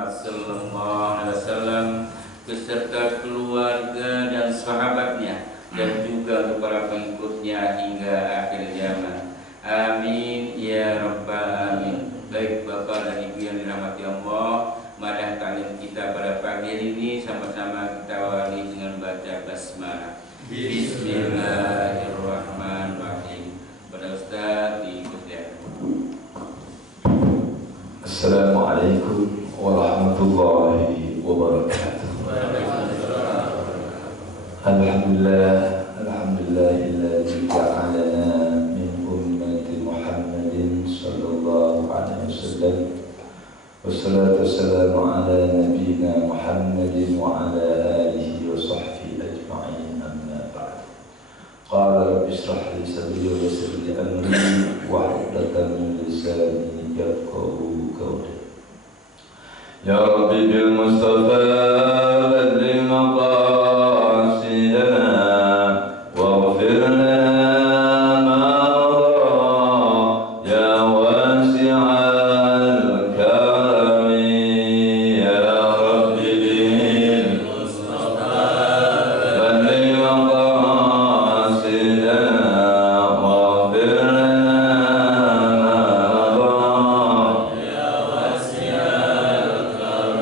Muhammad sallallahu alaihi wasallam beserta keluarga dan sahabatnya dan juga untuk para pengikutnya hingga akhir zaman. Amin ya rabbal alamin. Baik Bapak dan Ibu yang dirahmati Allah, madah taklim kita pada pagi hari ini sama-sama kita awali dengan baca basmalah. Bismillahirrahmanirrahim. Pada Ustaz diikuti. Assalamualaikum warahmatullahi wabarakatuh. Alhamdulillahilladzi ja'alana min ummati Muhammadin sallallahu alaihi wasallam. Wassalatu wassalamu ala nabiyyina Muhammadin wa ala alihi wa sahbihi ajma'in, amma ba'd. Qala rabbi ishrah li sadri wa yassir li amri wahlul min lisani yafqahu qawli. Ya Rabbi bil Mustafa balligh maqasidana waghfir lana ma madha ya wasi'al karami. Ya Rabbi bil Mustafa balligh maqasidana waghfir lana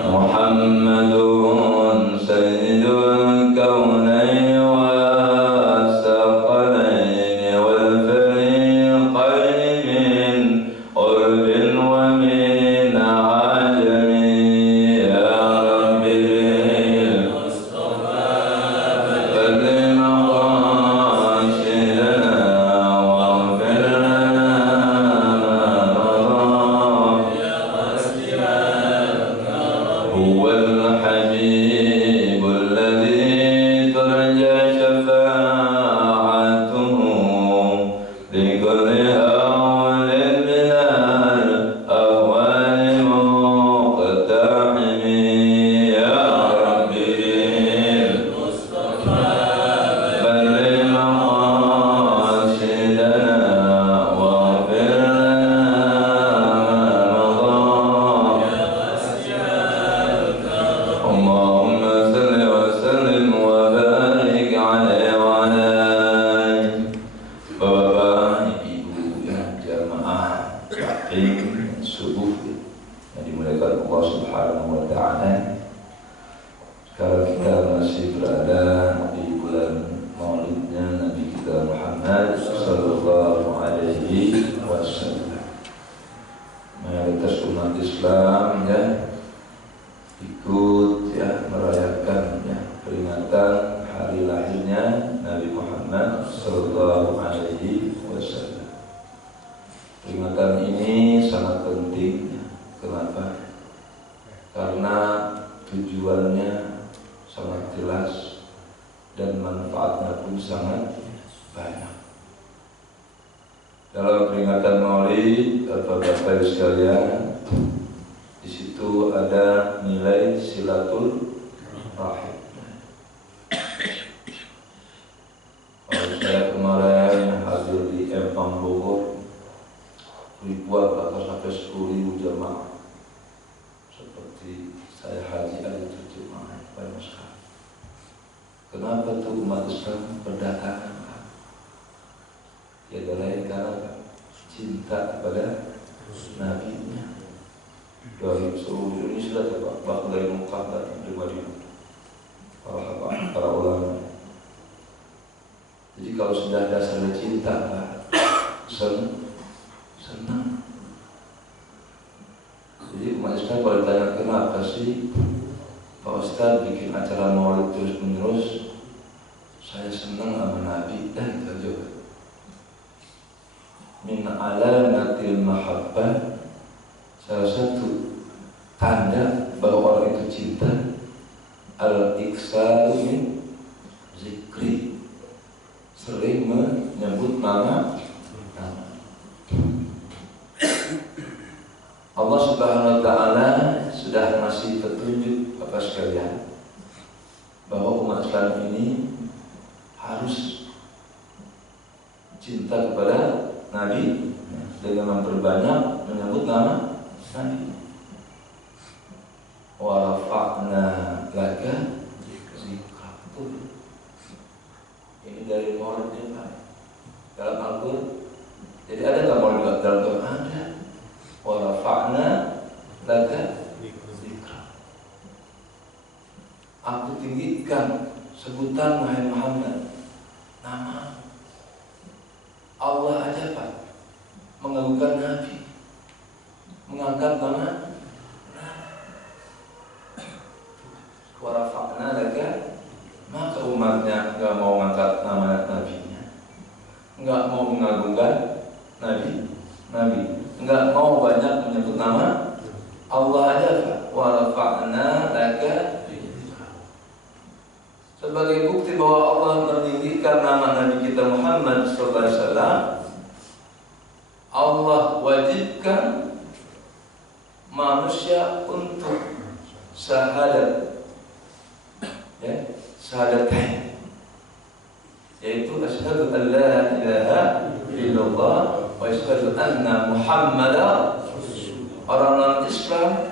Muhammadun sayyidul kaunain was-saqalain wal fariqain min qurbin wa min ajami. Ya Rabbi bil Mustafa balligh maqasidana waghfir lana هو الحبيب الذي ترجى شفاعته لكل هول من الأهوال مقتحم. يا ربي بالمصطفى بلغ مقاصدنا واغفر اللهم صل وسلم وبارك عليه وعلى آله. Bapak, Ibu yang jamaah taklim subuh yang dimuliakan Allah Subhanahu wa taala. Sekarang kita masih berada di bulan Maulidnya Nabi kita Muhammad sallallahu alaihi wasallam. Mayoritas umat Islam ikut merayakan peringatan hari lahirnya Nabi Muhammad sallallahu alaihi wasallam. Peringatan ini sangat penting. Kenapa? Karena tujuannya sangat jelas dan manfaatnya pun sangat banyak. Dalam peringatan Maulid, Bapak-bapak sekalian, di situ ada nilai silatul rahim. Kalau saya kemarin hadir di Empang Bogor, ribuan bahkan sampai 10.000 jamaah. Seperti saya haji ada 7 jamaah, banyak sekali. Kenapa tuh umat Islam berdatangan? Ya lain karena cinta kepada Nabi-Nya. Dari seluruh Indonesia bahkan dari Mekah datang di Madinah para ulama. Jadi kalau sudah dasarnya cinta, senang. Jadi umat Islam kalau ditanya kenapa sih Pak Ustaz bikin acara Maulid terus menerus, saya senang sama Nabi dan juga min alamatil mahabbah. Salah satu tanda bahwa orang itu cinta al-iksaru min zikri, sering menyebut nama. Allah Subhanahu wa taala sudah ngasih petunjuk Bapak sekalian bahwa umat Islam ini harus cinta kepada Nabi dengan memperbanyak menyebut nama Nabi. wa rafa'na laka zikrak. Ini dari Maulidnya Pak dalam Al-Quran. Jadi ada nggak Maulid dalam Quran? Ada. Wa rafa'na laka zikrak. Aku tinggikan sebutan wahai Muhammad nama. Allah aja Pak mengagungkan Nabi, mengangkat nama. Wa rafa'na laka. Maka umatnya nggak mau mengangkat nama nabinya, nggak mau mengagungkan nabi, nggak mau banyak menyebut nama Allah aja Pak. Wa rafa'na laka. Sebagai bukti bahwa Allah meninggikan nama Nabi kita Muhammad SAW, Allah wajibkan manusia untuk syahadat, ya, syahadatain, yaitu asyhadu an la ilaha illallah wa asyhadu anna Muhammadar. Orang non-Islam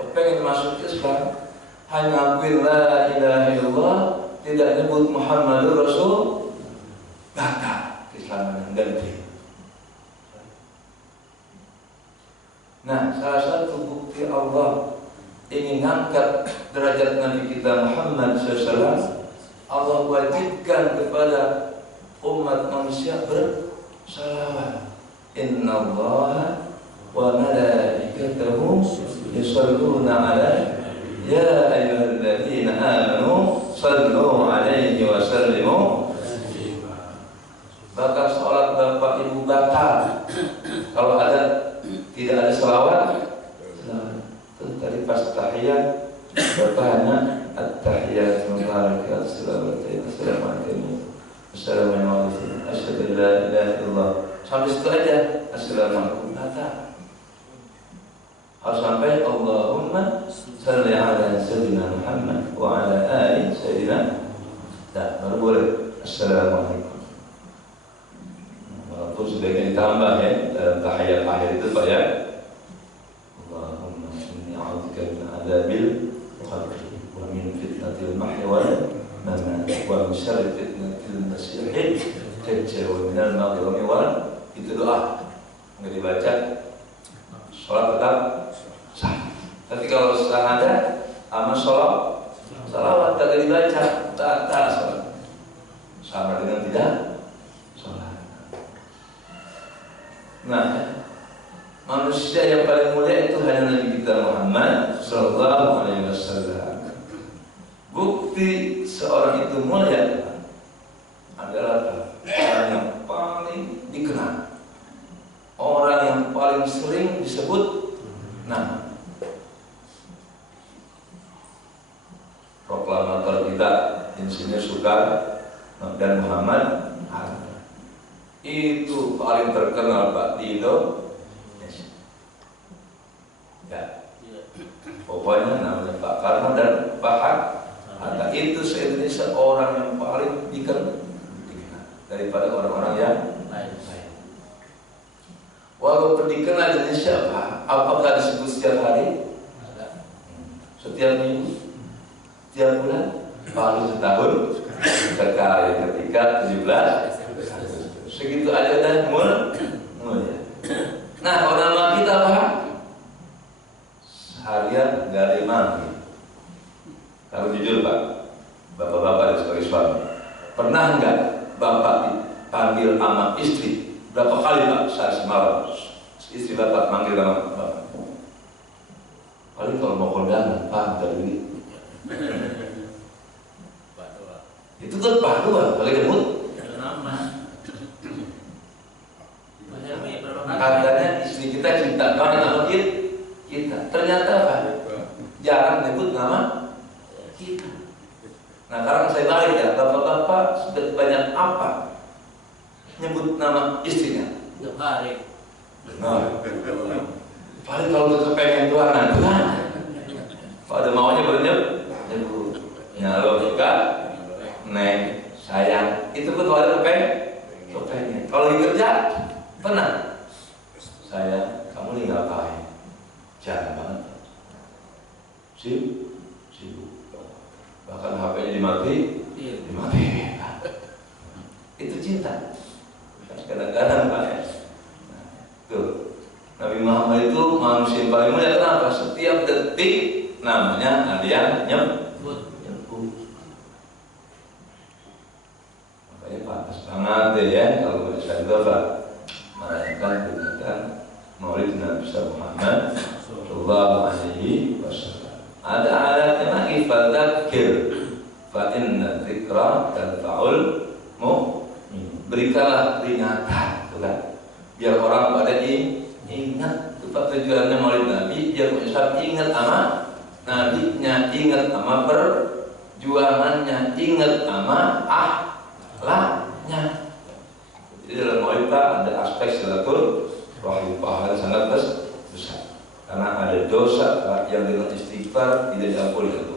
kepengen masuk Islam hanya akui la ilaha illallah, tidak nyebut Muhammadur Rasul, batal keislaman ganti. Nah, salah satu bukti Allah ingin mengangkat derajat Nabi kita Muhammad SAW, Allah wajibkan kepada umat manusia bersalawat. Innallaha wa malaikatahu yusholluna ala ya ayyuhalladzina amanu sallu alaihi wa sallimu. Bahkan sholat bapak ibu batal kalau tidak ada salawat. Tadi pas tahiyat bertanya at-tahiyat mubarakatuh assalamualaikum assalamualaikum asyhadu an la ilaha illallah, sampai situ aja assalamualaikum. Harus sampai Allahumma salli ala sayyidina Muhammad wa ala ali sayyidina. Baru boleh assalamualaikum. Walaupun sebaiknya ditambah ya dalam tahiyat akhir itu Pak ya. Allahumma inni a'udzubika min adzabil qabr wa min fitnatil mahya wal mamat wa min syarri fitnatil masiihid dajjal wa min al-maghrib wal. Itu doa nggak dibaca, sholat tetap sah. Tapi kalau syahadat sama salawat tak dibaca, tak sholat, sama dengan tidak sholat. Nah, manusia yang paling mulia itu hanya Nabi kita Muhammad Sallallahu Alaihi Wasallam. Bukti seorang itu mulia adalah orang yang paling dikenal, orang yang paling sering disebut nama. Proklamator kita Insinyur Soekarno dan Muhammad Hatta itu paling terkenal Pak di Indonesia. Ya. Pokoknya namanya Pak Karno dan Pak Hatta itu se-Indonesia orang yang paling dikenal daripada orang-orang yang lain. Walaupun dikenal di Indonesia Pak, apakah disebut setiap hari? Setiap minggu? Setiap bulan? Paling setahun sekali ketika 17 segitu aja dan mulia. Nah, kalau nama kita Pak seharian nggak ada yang manggil. Kalau jujur Pak, bapak-bapak sebagai suami, pernah nggak bapak dipanggil sama istri berapa kali Pak saat semalam istri bapak manggil nama bapak? Paling kalau mau kondangan Pak dari ini. Itu kan Pak doang, paling gemut. Katanya istri kita cinta banget sama kita. Ternyata apa? Jarang nyebut nama kita. Nah sekarang saya balik ya, bapak-bapak sudah banyak apa nyebut nama istrinya? Tiap hari. Nah, paling kalau kepengen tuanan, pada maunya bernyebut. Nyalo juga, neng, sayang. Itu pun kalau kepengen. Kalau lagi kerja, pernah. Saya, kamu nih ngapain? Jarang banget. sibuk. Bahkan HP-nya dimatiin. Itu cinta. Kadang-kadang Pak ya. Tuh. Nabi Muhammad itu manusia yang paling mulia. Kenapa? Setiap detik namanya ada yang nyebut. Makanya pantas banget deh ya kalau bisa Pak merayakan kegiatan Maulid Nabi Muhammad Sallallahu Alaihi Wasallam. Ada alatnya lagi, fadzakir fa inna dzikra tanfa'ul mu'min. Berikanlah peringatan, kan? Biar orang pada ingat. Itu tujuannya Maulid Nabi, biar umat ingat sama nabinya, ingat sama perjuangannya, ingat sama akhlaknya. Jadi dalam Maulid ada aspek silaturahim, pahala sangat besar. Karena ada dosa yang dengan istighfar tidak diampuni itu.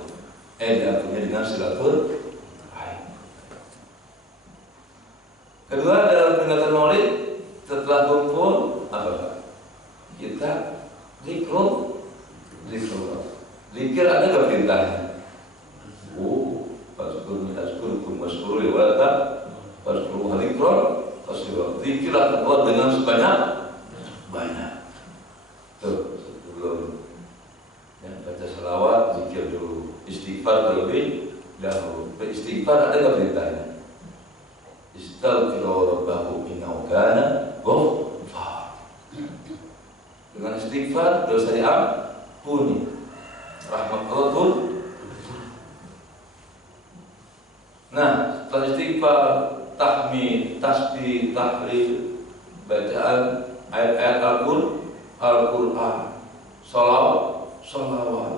Diampuni dengan silaturahim. Kedua, dalam peringatan Maulid setelah kumpul apa? Kita zikrullah. Zikir ada nggak perintahnya? Fazkurkum waskuru li walata fazkuru dzikran kasira. Zikirlah Allah dengan sebanyak. Tuh, sebelum yang baca selawat, zikir dulu, istighfar terlebih dahulu. Istighfar ada nggak perintahnya? Istaghfiru rabbakum innahu kana ghaffar. Dengan istighfar dosa diampuni, rahmat Allah turun. Nah, setelah istighfar, tahmid, tasbih, tahlil, bacaan ayat-ayat Al-Quran, salawat.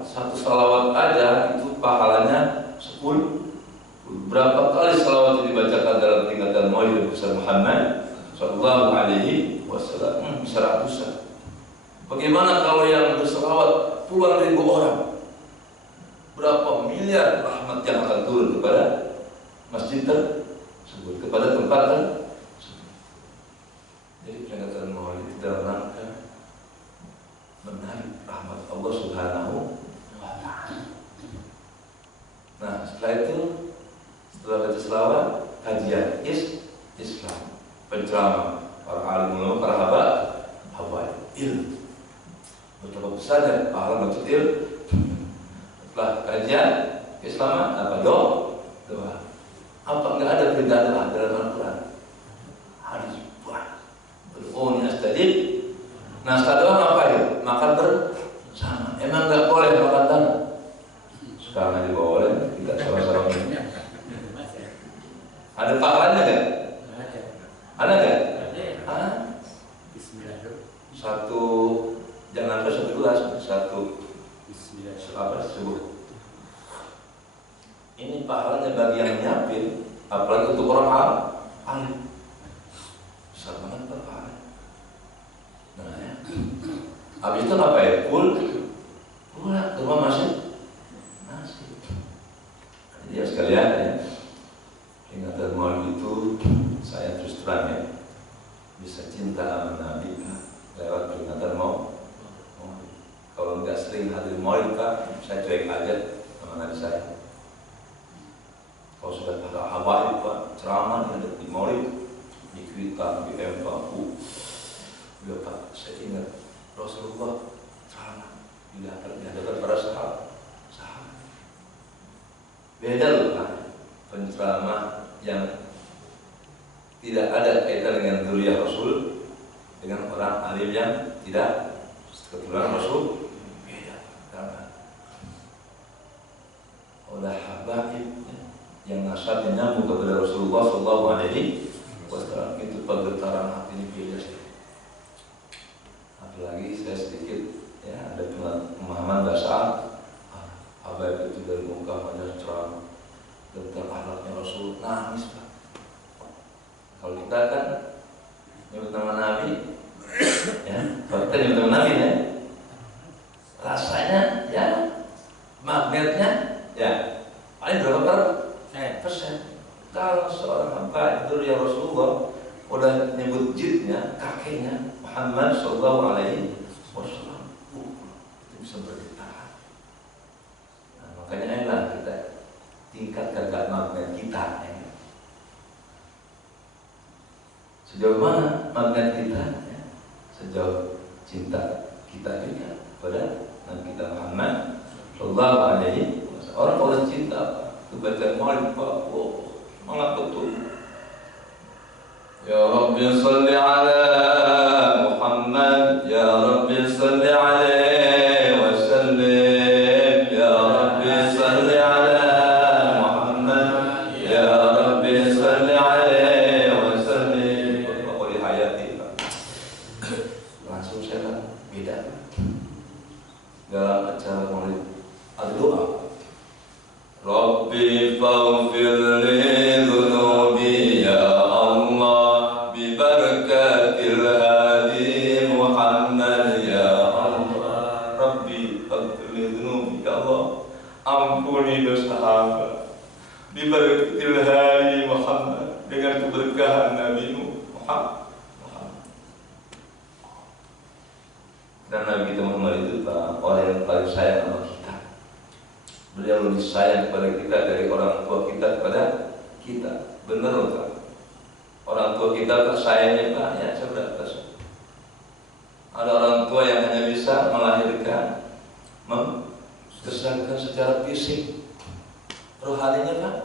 Satu salawat aja itu pahalanya 10. Berapa kali salawat itu dibacakan dalam peringatan Maulid Nabi Muhammad Sallallahu Alaihi Wasallam? Bisa ratusan. Bagaimana kalau yang bersalawat puluhan ribu orang? Berapa miliar rahmat yang akan turun kepada masjid tersebut, kepada tempat tersebut. Jadi peringatan Maulid dalam rangka menarik rahmat Allah Subhanahu wa Ta'ala. Nah, setelah itu, setelah baca selawat, kajian Islam, penceramah para alim ulama, para habaib ilmu. Betapa besarnya pahala menuntut ilmu. Setelah kajian Islam, apa doa? Apa enggak ada perintah doa dalam Al-Quran? Hadis buah. Berdoa astajib. Nah, setelah doa ngapain? Makan bersama. Emang enggak boleh makan tanah? Sekarang aja boleh. Kita sama-sama ini. Ada pahalanya enggak? Ada enggak? Ada. Satu, jangan lupa satu gelas. Satu. Apa sebut? Ini pahalanya bagi yang nyiapin, apalagi untuk orang alim. Besar banget pahalanya. Nah ya. Habis itu apa ya? Pulang ke rumah masih. Jadi ya sekalian ya, ingatan Maulid itu saya terus terang ya, bisa cinta sama Nabi lewat peringatan Maulid. Kalau nggak sering hadir Maulid Pak, saya cuek aja sama Nabi saya. Kalau sudah ada habaib Pak, ceramah di Maulid, di Kuitang, di Empang, ya Pak, saya ingat Rasulullah ceramah di hadapan para sahabat. Beda loh Pak, penceramah yang tidak ada kaitan dengan dzurriyyah Rasul dengan orang alim yang tidak keturunan Rasul, beda. Karena oleh habaib yang nasabnya nyambung kepada Rasulullah Sallallahu Alaihi Wasallam, itu pergetaran hati ini beda sih. Apalagi saya sedikit ya ada pemahaman bahasa Habaib itu dari muka pada ceramah tentang akhlaknya Rasul, nangis Pak. Kalau kita kan nyebut nama Nabi, ya, kalau kita nyebut nama Nabi ya, rasanya ya magnetnya ya paling berapa persen. Kalau seorang hamba itu ya Rasulullah udah nyebut jidnya, kakeknya Muhammad Sallallahu Alaihi Wasallam, itu bisa bergetar. Sejauh mana magnet kita? Ya. Sejauh cinta kita juga pada Nabi kita Muhammad Sallallahu Alaihi Wasallam. Orang kalau cinta itu baca maulid Pak, oh, semangat betul. Ya Rabbi salli ala Muhammad, Ya Rabbi salli alaihi wa sallim, Ya Rabbi salli ala Muhammad, Ya Rabbi salli alaihi wa sallim. Kalau di hayati langsung saya beda dalam acara maulid ada doa. Rabbi faghfir li dhunubi ya Allah bi barakatil hadi Muhammad ya Allah. Rabbi faghfir li dhunubi ya Allah, ampuni dosa hamba bi barakatil hadi Muhammad, dengan keberkahan Nabi Muhammad. Dan Nabi kita Muhammad itu orang yang paling sayang sama kita. Beliau lebih sayang kepada kita dari orang tua kita kepada kita. Benar loh Pak. Orang tua kita tak sayangnya Pak, ya saudara. Ada orang tua yang hanya bisa melahirkan, membesarkan secara fisik, rohaninya Pak.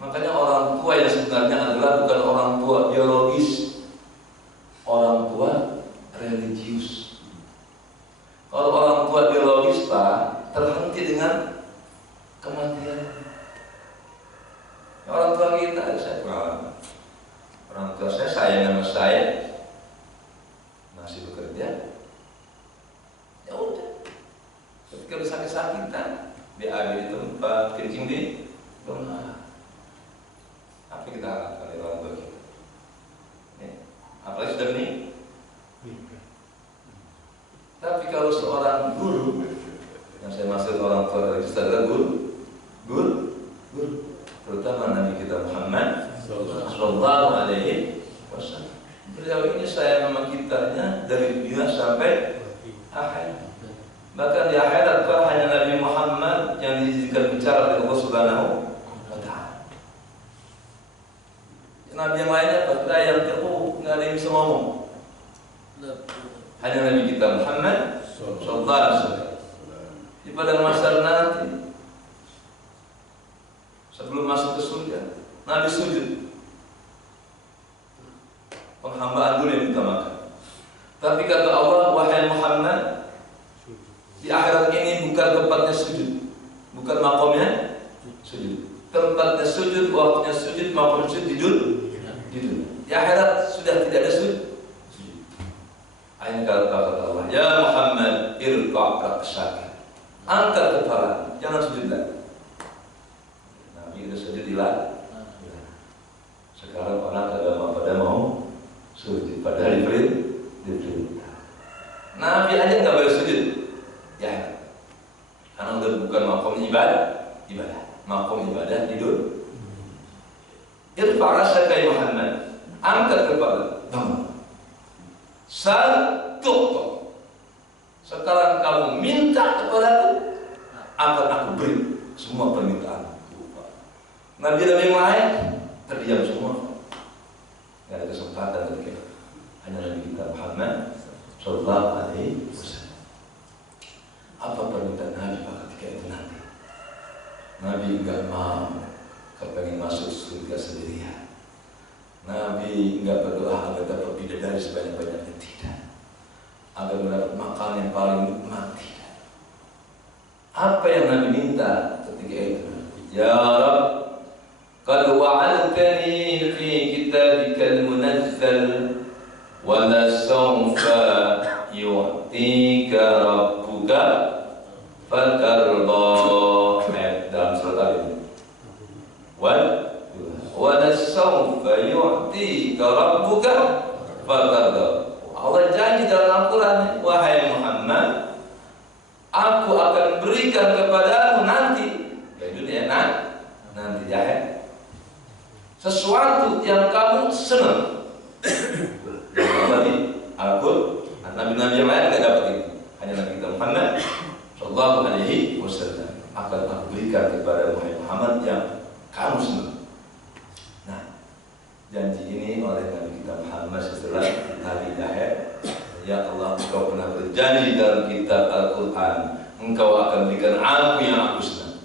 Makanya orang tua yang sebenarnya adalah bukan orang tua biologis, orang tua religius. Kalau orang tua biologis Pak terhenti dengan kematian. Ya, orang tua kita, saya pengalaman. Orang tua saya sayang sama saya, masih bekerja. Ya udah, ketika udah sakit-sakitan, BAB di tempat, kencing di rumah. Apa kita harapkan dari orang tua kita? Ya, apalagi sudah menikah. Tapi kalau seorang guru, yang saya maksud orang tua dari kita adalah guru, terutama Nabi kita Muhammad Sallallahu Alaihi Wasallam. Beliau ini sayang sama kitanya dari dunia sampai akhir. Bahkan di akhirat hanya Nabi Muhammad yang diizinkan bicara oleh Allah Subhanahu wa Ta'ala. Nabi yang lainnya pada yang nggak ada yang bisa ngomong. Hanya Nabi kita Muhammad Sallallahu Alaihi Wasallam. Di pada masa nanti, sebelum masuk ke surga, Nabi sujud. Penghambaan dulu yang diutamakan. Tapi kata Allah, wahai Muhammad, di akhirat ini bukan tempatnya sujud, bukan makomnya sujud. Tempatnya sujud, waktunya sujud, makom sujud di dunia. Di akhirat sudah tidak ada sujud. Ain kata Allah, ya Muhammad, irfa' ra'saka, angkat kepala, jangan sujud lagi. Nabi sudah sujud dilarang. Sekarang orang pada mau sujud, padahal diperintah. Nabi aja nggak boleh sujud, ya, karena udah bukan makom ibadah, makom ibadah tidur. Irfa' ra'saka ya Muhammad, angkat kepala, bangun. Satu, sekarang kamu minta kepadaku, akan aku beri semua permintaan. Nabi yang lain terdiam semua, tidak ada kesempatan ketika hanya Nabi kita Muhammad Sallallahu Alaihi Wasallam. Apa permintaan Nabi pada ketika itu nanti? Nabi enggak mau kepengen masuk surga sendirian. Nabi enggak berdoa agar dapat bidadari sebanyak-banyaknya, tidak. Agar mendapat makan yang paling nikmat, tidak. Apa yang Nabi minta ketika itu? Ya Rabb, qad wa'adtani fi kitabikal munazzal wa la sawfa yu'tika rabbuka fatarda. Dalam surat ini. Wa sawfa yu'tika rabbuka fatarda. Allah janji dalam Al-Quran, wahai Muhammad, aku akan berikan kepadamu nanti di dunia nanti di akhir sesuatu yang kamu senang. Jadi aku, nabi-nabi yang lain tidak dapat itu. Hanya Nabi kita Muhammad Sallallahu Alaihi Wasallam akan aku berikan kepada Muhammad yang kamu senang. Nah, janji ini Engkau pernah berjanji dalam kitab Al-Quran, Engkau akan berikan aku yang aku senang.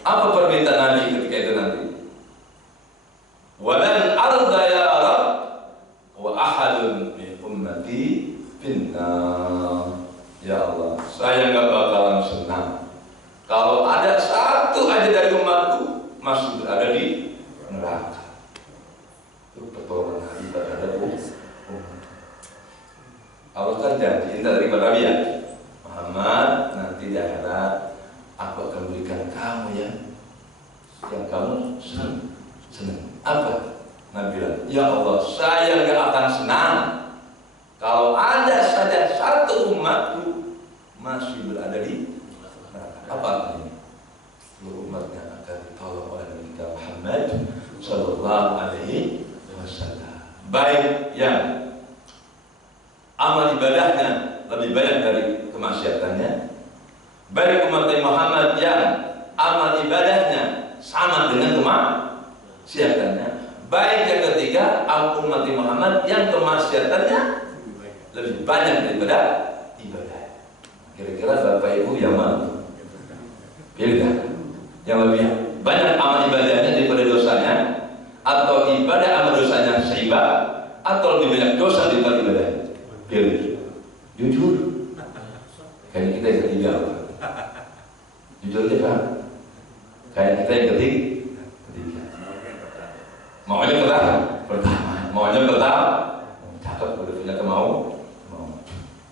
Apa permintaan Nabi ketika itu nanti? Walan arda ya Rab wa ahadun min ummati finnar. Ya Allah, saya nggak bakalan senang kalau ada satu aja dari umatku masih berada di neraka. Itu pertolongan Nabi terhadap umat. Allah kan janji dari Nabi ya, Muhammad, nanti di akhirat aku akan berikan kamu yang kamu senang. Apa? Nabi bilang, ya Allah, saya nggak akan senang kalau ada saja satu umatku masih berada di neraka. Apa artinya? Seluruh umatnya akan ditolong oleh Nabi Muhammad Sallallahu Alaihi Wasallam. Baik yang amal ibadahnya lebih banyak dari kemaksiatannya, baik umat Nabi Muhammad yang amal ibadahnya sama dengan kemaksiatannya, baik yang ketiga umat Nabi Muhammad yang kemaksiatannya lebih banyak daripada ibadah. Kira-kira Bapak Ibu yang mana? Pilih kan? Yang lebih banyak amal ibadahnya daripada dosanya, atau ibadah amal dosanya seimbang, atau lebih banyak dosa daripada ibadahnya? Pilih. Jujur. Kayaknya kita yang ketiga. Jujur aja Pak. Kayak kita yang ketiga. Maunya pertama. Maunya pertama. Cakep udah punya mau.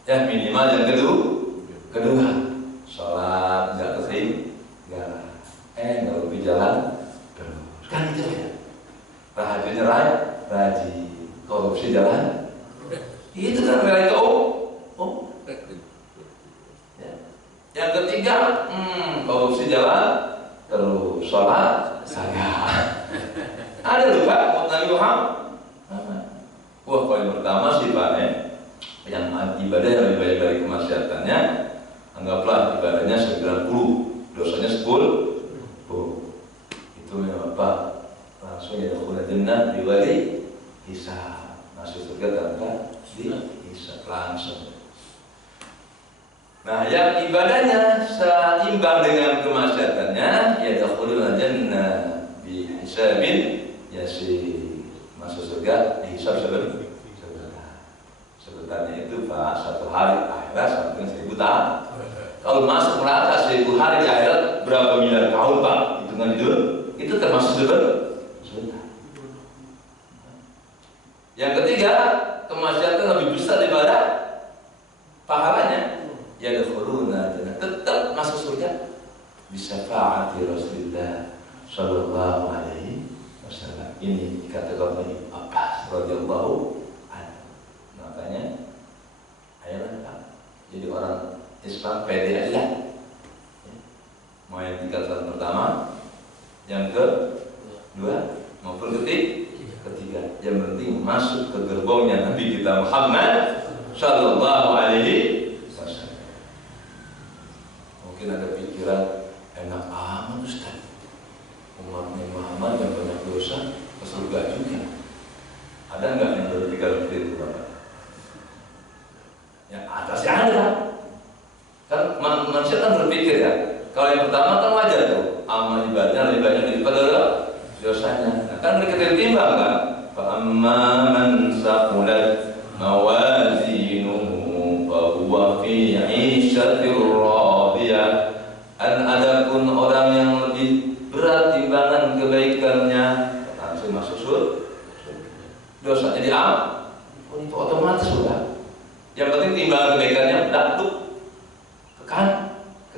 Ya minimal yang kedua. Sholat nggak ketinggalan. Nggak lebih jalan terus. Kan gitu ya. Tahajudnya rajin. Korupsi jalan. Itu kan nilai ya. Yang ketiga, korupsi jalan terus, sholat saya. Ada lupa Nabi Muhammad. Wah, poin pertama sih Pak, yang ibadah yang lebih banyak dari kemaksiatannya, anggaplah ibadahnya 90, dosanya 10. Itu memang Pak, langsung ya udah jannah diwali hisab, masuk surga tanpa dihisab langsung. Nah, yang ibadahnya seimbang dengan kemaksiatannya, ya dakhulul jannah bi hisabin yasir, masuk surga dihisab sebenarnya itu Pak, 1 hari akhirat sampai 1000 tahun. Kalau masuk neraka 1000 hari di akhirat berapa miliar tahun Pak? Hitungan itu termasuk sebentar. Yang ketiga, kemaksiatan lebih besar daripada pahalanya. Ya dakhuluna jannah, tetap masuk surga bisyafaati Rasulullah Sallallahu Alaihi Wasallam. Ini dikatakan oleh Abbas radhiyallahu anhu. Makanya ayolah Pak, jadi orang Islam pede aja. Mau yang tingkatan pertama, yang kedua maupun ketiga, yang penting masuk ke gerbongnya Nabi kita Muhammad Sallallahu Alaihi Wasallam. Mungkin ada pikiran enak amat Ustaz, umatnya Muhammad yang banyak dosa ke surga juga. Ada nggak yang berpikir seperti itu Bapak? Yang atasnya ada. Kan manusia kan berpikir ya. Kalau yang pertama kan wajar tuh, amal ibadahnya lebih banyak daripada dosanya. Nah, kan mereka ditimbang kan. Fa amma man saqulat mawazinuhu fa huwa fi 'ishatir radiyah. Adapun orang yang lebih berat timbangan kebaikannya langsung masuk surga. Dosanya diampuni, itu otomatis sudah. Yang penting timbangan kebaikannya datuk ke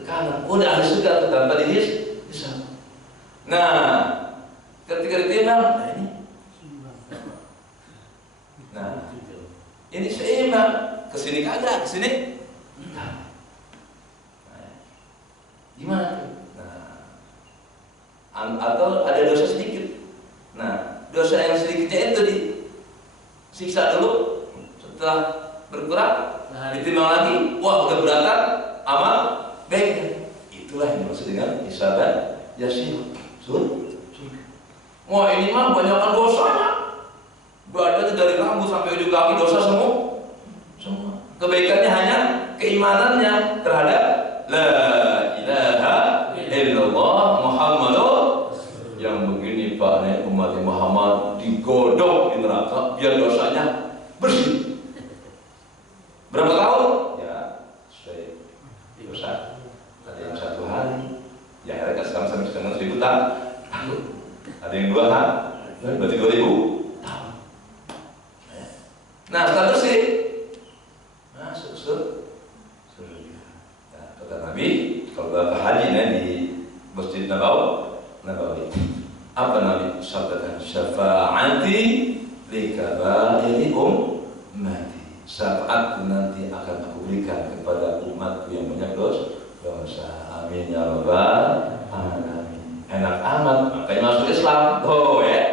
kanan. Udah ahli surga tanpa dihisab. Nah, ketika ditimbang, ini seimbang. Kesini kagak, kesini. Gimana tuh? Nah, atau ada dosa sedikit. Nah, dosa yang sedikitnya itu disiksa dulu. Setelah berkurang, ditimbang lagi. Wah, udah berangkat amal baik. Itulah yang dimaksud dengan hisaban yasir. Wah, ini mah banyakkan dosanya. Badannya dari rambut sampai ujung kaki dosa semua. Kebaikannya hanya keimanannya terhadap la ilaha illallah Muhammadur. Yang begini Pak, nih umat Muhammad digodok di neraka biar dosanya bersih. Berapa tahun? Ya sesuai dosa. Ada yang 1 hari, ya mereka sekarang 1.000 tahun. Ada yang 2 hari, berarti 2.000 tahun. Nah setelah bersih, masuk surga. Nah, kata Nabi, kalau bapak haji di Masjid Nabawi, apa Nabi sabdakan? Syafaati likabairi ummati. Syafaatku nanti akan aku berikan kepada umatku yang banyak dosa. Amin ya rabbal alamin. Enak amat, makanya masuk Islam. Oh ya,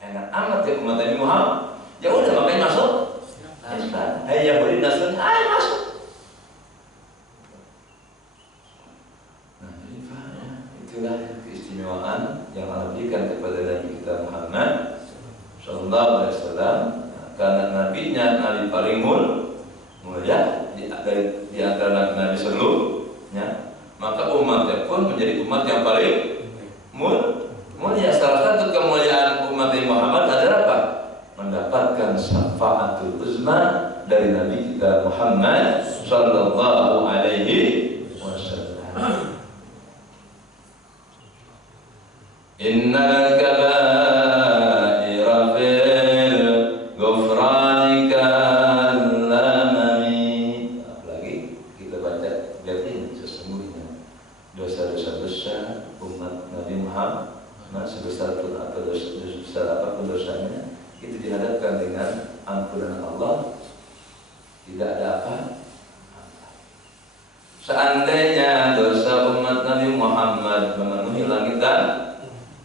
enak amat ya umat Nabi Muhammad. Ya udah makanya masuk Islam. Yang beri nasrani, ayo masuk. Nah, itulah keistimewaan yang Allah berikan kepada Nabi kita Muhammad Sallallahu Alaihi Wasallam. Karena nabinya nabi paling mulia di antara nabi sebelumnya, maka umatnya pun menjadi umat yang paling mulia. Salah satu kemuliaan umat Muhammad adalah apa? Mendapatkan syafaatul uzma dari Nabi kita Muhammad Sallallahu Alaihi Wasallam. Innal kabaira fil ghufrani kallamami. Apalagi kita baca lihat ini, sesungguhnya dosa-dosa besar umat Nabi Muhammad sebesar pun atau dosa besar apapun dosanya itu dihadapkan dengan ampunan Allah, tidak ada apa. Seandainya dosa umat Nabi Muhammad memenuhi langit dan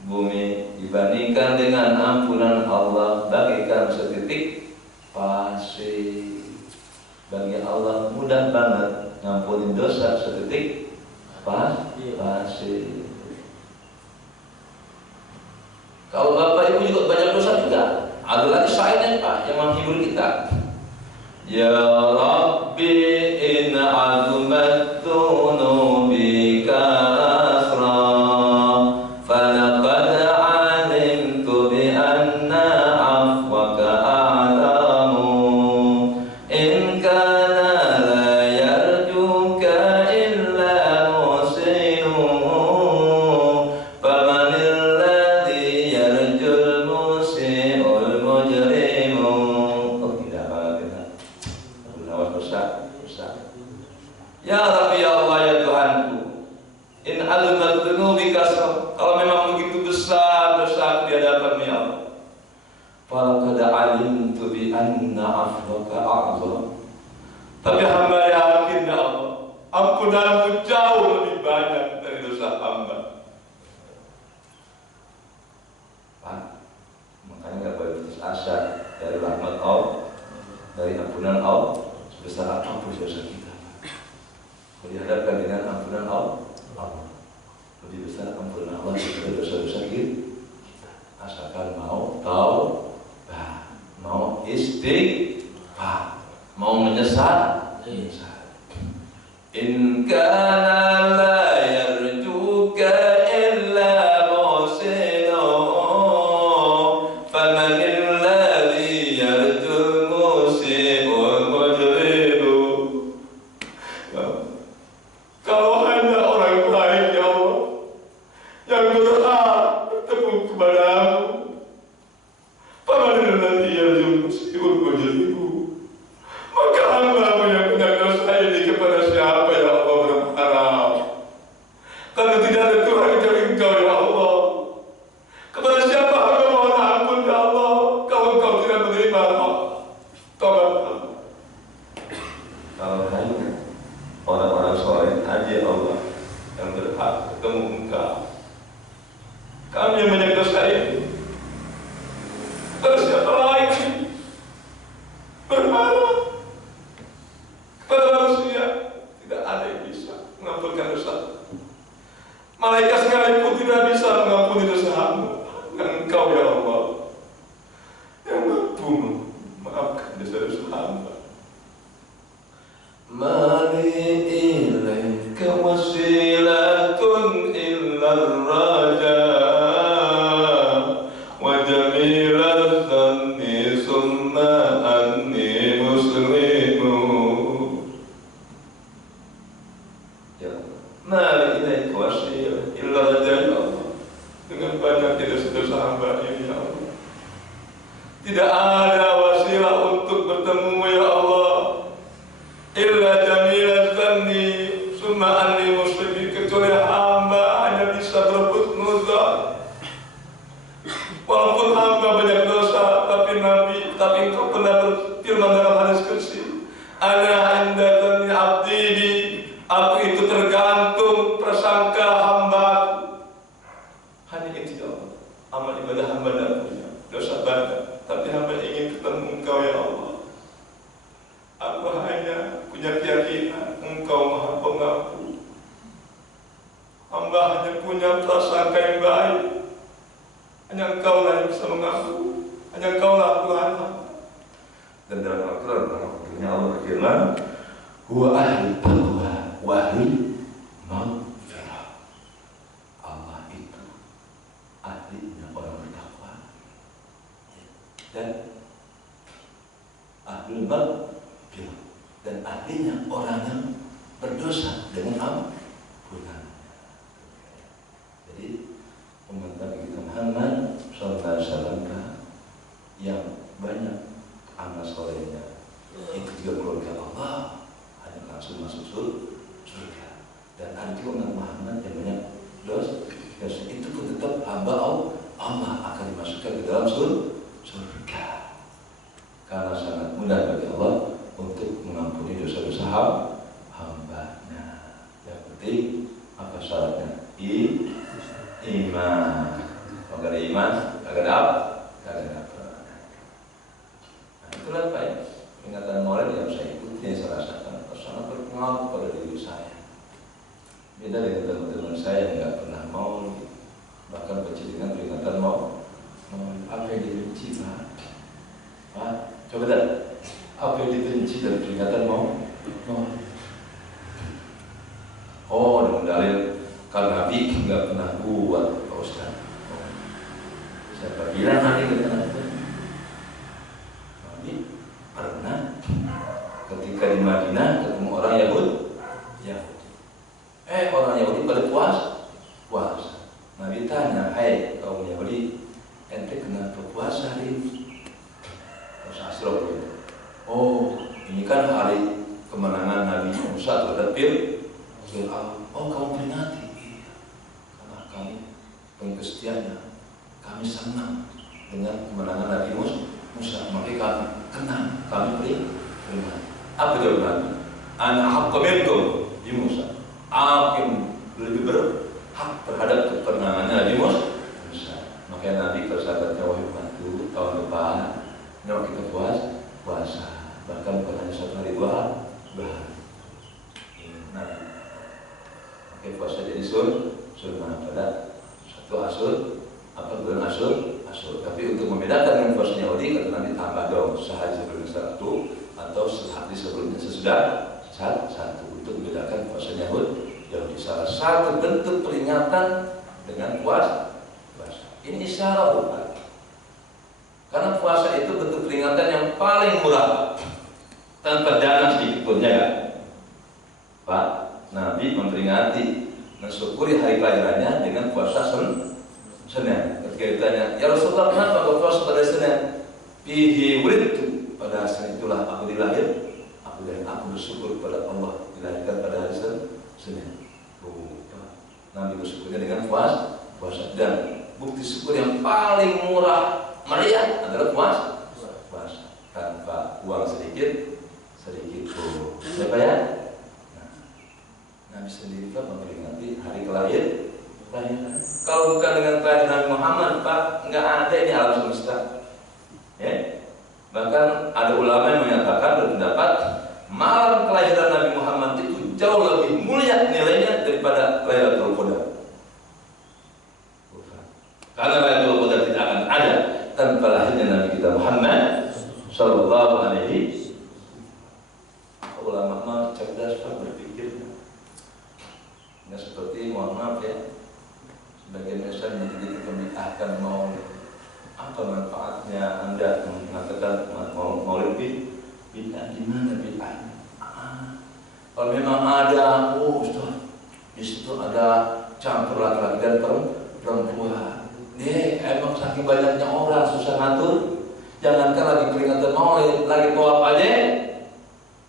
bumi dibandingkan dengan ampunan Allah bagaikan setitik pasir. Bagi Allah mudah banget ngampunin dosa setitik pasir. Kalau bapak ibu juga banyak dosa juga, ada lagi syairnya Pak yang menghibur kita. Ya Rabbi in azumat dhunubi kasra falaqad alimtu bi anna afwaka a'lamu in kana la yarjuka illa musinu faman alladhi yarjul musi'ul mujrimu. Oh tidak apa-apa. Ya Rabbi ya Allah ya Tuhanku, in azumat dhunubi kasra, kalau memang begitu besar dosa di hadapan-Mu ya Allah, falaqad alimtu bi anna afwaka a'zam, tapi hamba yakin ya Allah ampunanmu jauh lebih banyak dari dosa hamba. Pak, makanya nggak boleh putus asa dari rahmat Allah, dari ampunan Allah sebesar apapun dosa kita. Kalau dihadapkan dengan ampunan Allah, lebih besar ampunan Allah daripada dosa-dosa kita. Asalkan mau tahu, mau istighfar, mau menyesal. In kana la yarjuka illa musinu faman alladhi yarjul musi'ul mujrimu. Kalau hanya orang baik ya Allah yang berhak bertemu kepadamu, faman alladhi yarjul musi'ul mujrimu, maka hamba-Mu yang punya dosa ini kepada siapa ya Allah berharap? Karena tidak ada Tuhan kecuali Engkau ya Allah. Kepada siapa hamba mohon ampun ya Allah, kalau Engkau tidak menerima taubat. Kalau hanya orang-orang soleh aja Allah yang berhak ketemu Engkau. Kami yang banyak dosa ini, terus siapa lagi berharap kepada manusia? Tidak ada yang bisa mengampunkan dosa. Malaikat sekalipun tidak bisa mengampuni dosa hamba. Engkau ya Allah yang mampu memaafkan dosa-dosa hamba. Ya Allah, mari ilaika wasil illa raja ya Allah. Dengan banyaknya dosa-dosa hamba ini ya Allah, tidak ada wasilah untuk bertemu ya Allah illa jamilah zanni summa anni muslimin, kecuali hamba hanya bisa berhusnuzan. Walaupun hamba banyak dosa, tapi engkau pernah berfirman dalam hadis qudsi, ana inda zanni abdi bi, aku itu tergantung prasangka hamba. Hanya itu ya Allah, amal ibadah hamba dan punya dosa banyak, tapi hamba ingin ketemu engkau ya Allah. Aku hanya punya keyakinan engkau maha pengampun. Hamba hanya punya prasangka yang baik, hanya engkau lah yang bisa mengampuni, hanya engkau lah Tuhan. Dan dalam Al-Quran Allah berfirman, huwa ahli taqwa wa ahli maghfirah. Allah itu ahlinya orang bertakwa dan ahli maghfirah, dan ahlinya orang yang berdosa dengan ampunan. Jadi umat Nabi kita Muhammad sallallahu alaihi wasallam yang banyak amal solehnya itu juga keluarga Allah, hanya langsung masuk surga. Dan ada juga umat Muhammad yang banyak dosa itu pun tetap hamba Allah akan dimasukkan ke dalam surga, karena sangat mudah bagi Allah untuk mengampuni dosa-dosa hambanya. Yang penting apa syaratnya? Iman. Kalau gak ada iman, gak ada apa? Gak ada apa. Nah, itulah Pak ya, peringatan Maulid yang saya ikuti, yang saya rasakan sangat berpengaruh pada diri saya. Beda dengan teman-teman saya yang gak pernah mau, bahkan benci dengan peringatan mau. Apa yang dibenci Pak? Pak, coba dah. Apa yang dibenci dari peringatan mau? Oh, dengan dalil karena Nabi nggak pernah buat Pak Ustaz. Siapa bilang Nabi nggak pernah buat? Nabi pernah ketika di Madinah ketemu orang Yahudi. Orang Yahudi pada puasa. Nabi tanya, hai kaum Yahudi, ente kenapa puasa hari ini? Puasa Asyura. Oh, ini kan hari kemenangan Nabi Musa terhadap Fir'aun. Oh, kamu peringati? Iya, karena kami pengikut kami senang dengan kemenangan Nabi Musa, maka kami kenal, kami peringati. Apa jawabannya? Ana haqqu minkum bi Musa. Aku lebih berhak terhadap kemenangan Nabi Musa. Maka Nabi persahabatnya, wahai bantu, tahun depan kalau kita puasa, bahkan bukan hanya satu hari, dua hari. Nabi pakai puasa jadi sunnah pada satu bulan Asyur. Tapi untuk membedakan dengan puasanya Yahudi, kata Nabi tambah dong sehari sebelum satu atau sehari sebelumnya sesudah satu, untuk membedakan puasanya Yahudi. Salah satu bentuk peringatan dengan puasa. Ini isyarat bukan? Karena puasa itu bentuk peringatan yang paling murah, tanpa dana sedikit pun ya. Pak, Nabi memperingati, mensyukuri hari kelahirannya dengan puasa Senin. Ketika ditanya, ya Rasulullah, kenapa kau puasa pada Senin? Fihi wulidtu, pada Senin itulah aku dilahir. Aku bersyukur pada Allah dilahirkan pada hari Senin. Nabi bersyukurnya dengan puasa. Dan bukti syukur yang paling murah meriah adalah puasa tanpa uang sedikit pun. Siapa ya? Nabi sendiri Pak memperingati hari kelahiran. Kalau bukan dengan kelahiran Nabi Muhammad Pak, nggak ada ini alam semesta. Ya? Bahkan ada ulama yang menyatakan berpendapat malam kelahiran Nabi Muhammad itu jauh lebih mulia nilainya daripada Lailatul Qadar. Karena Lailatul Qadar tidak akan ada tanpa lahirnya Nabi kita Muhammad sallallahu alaihi wasallam. Ulama cerdas Pak berpikir. Nggak seperti, mohon maaf ya, sebagian besar menjadi pembiahkan mau apa manfaatnya Anda mengatakan mau lebih bid'ah, di mana bid'ah? Kalau memang ada, Ustaz, Di situ ada campur laki-laki dan perempuan. Emang saking banyaknya orang susah ngatur. Jangankan lagi peringatan Maulid, lagi tawaf aja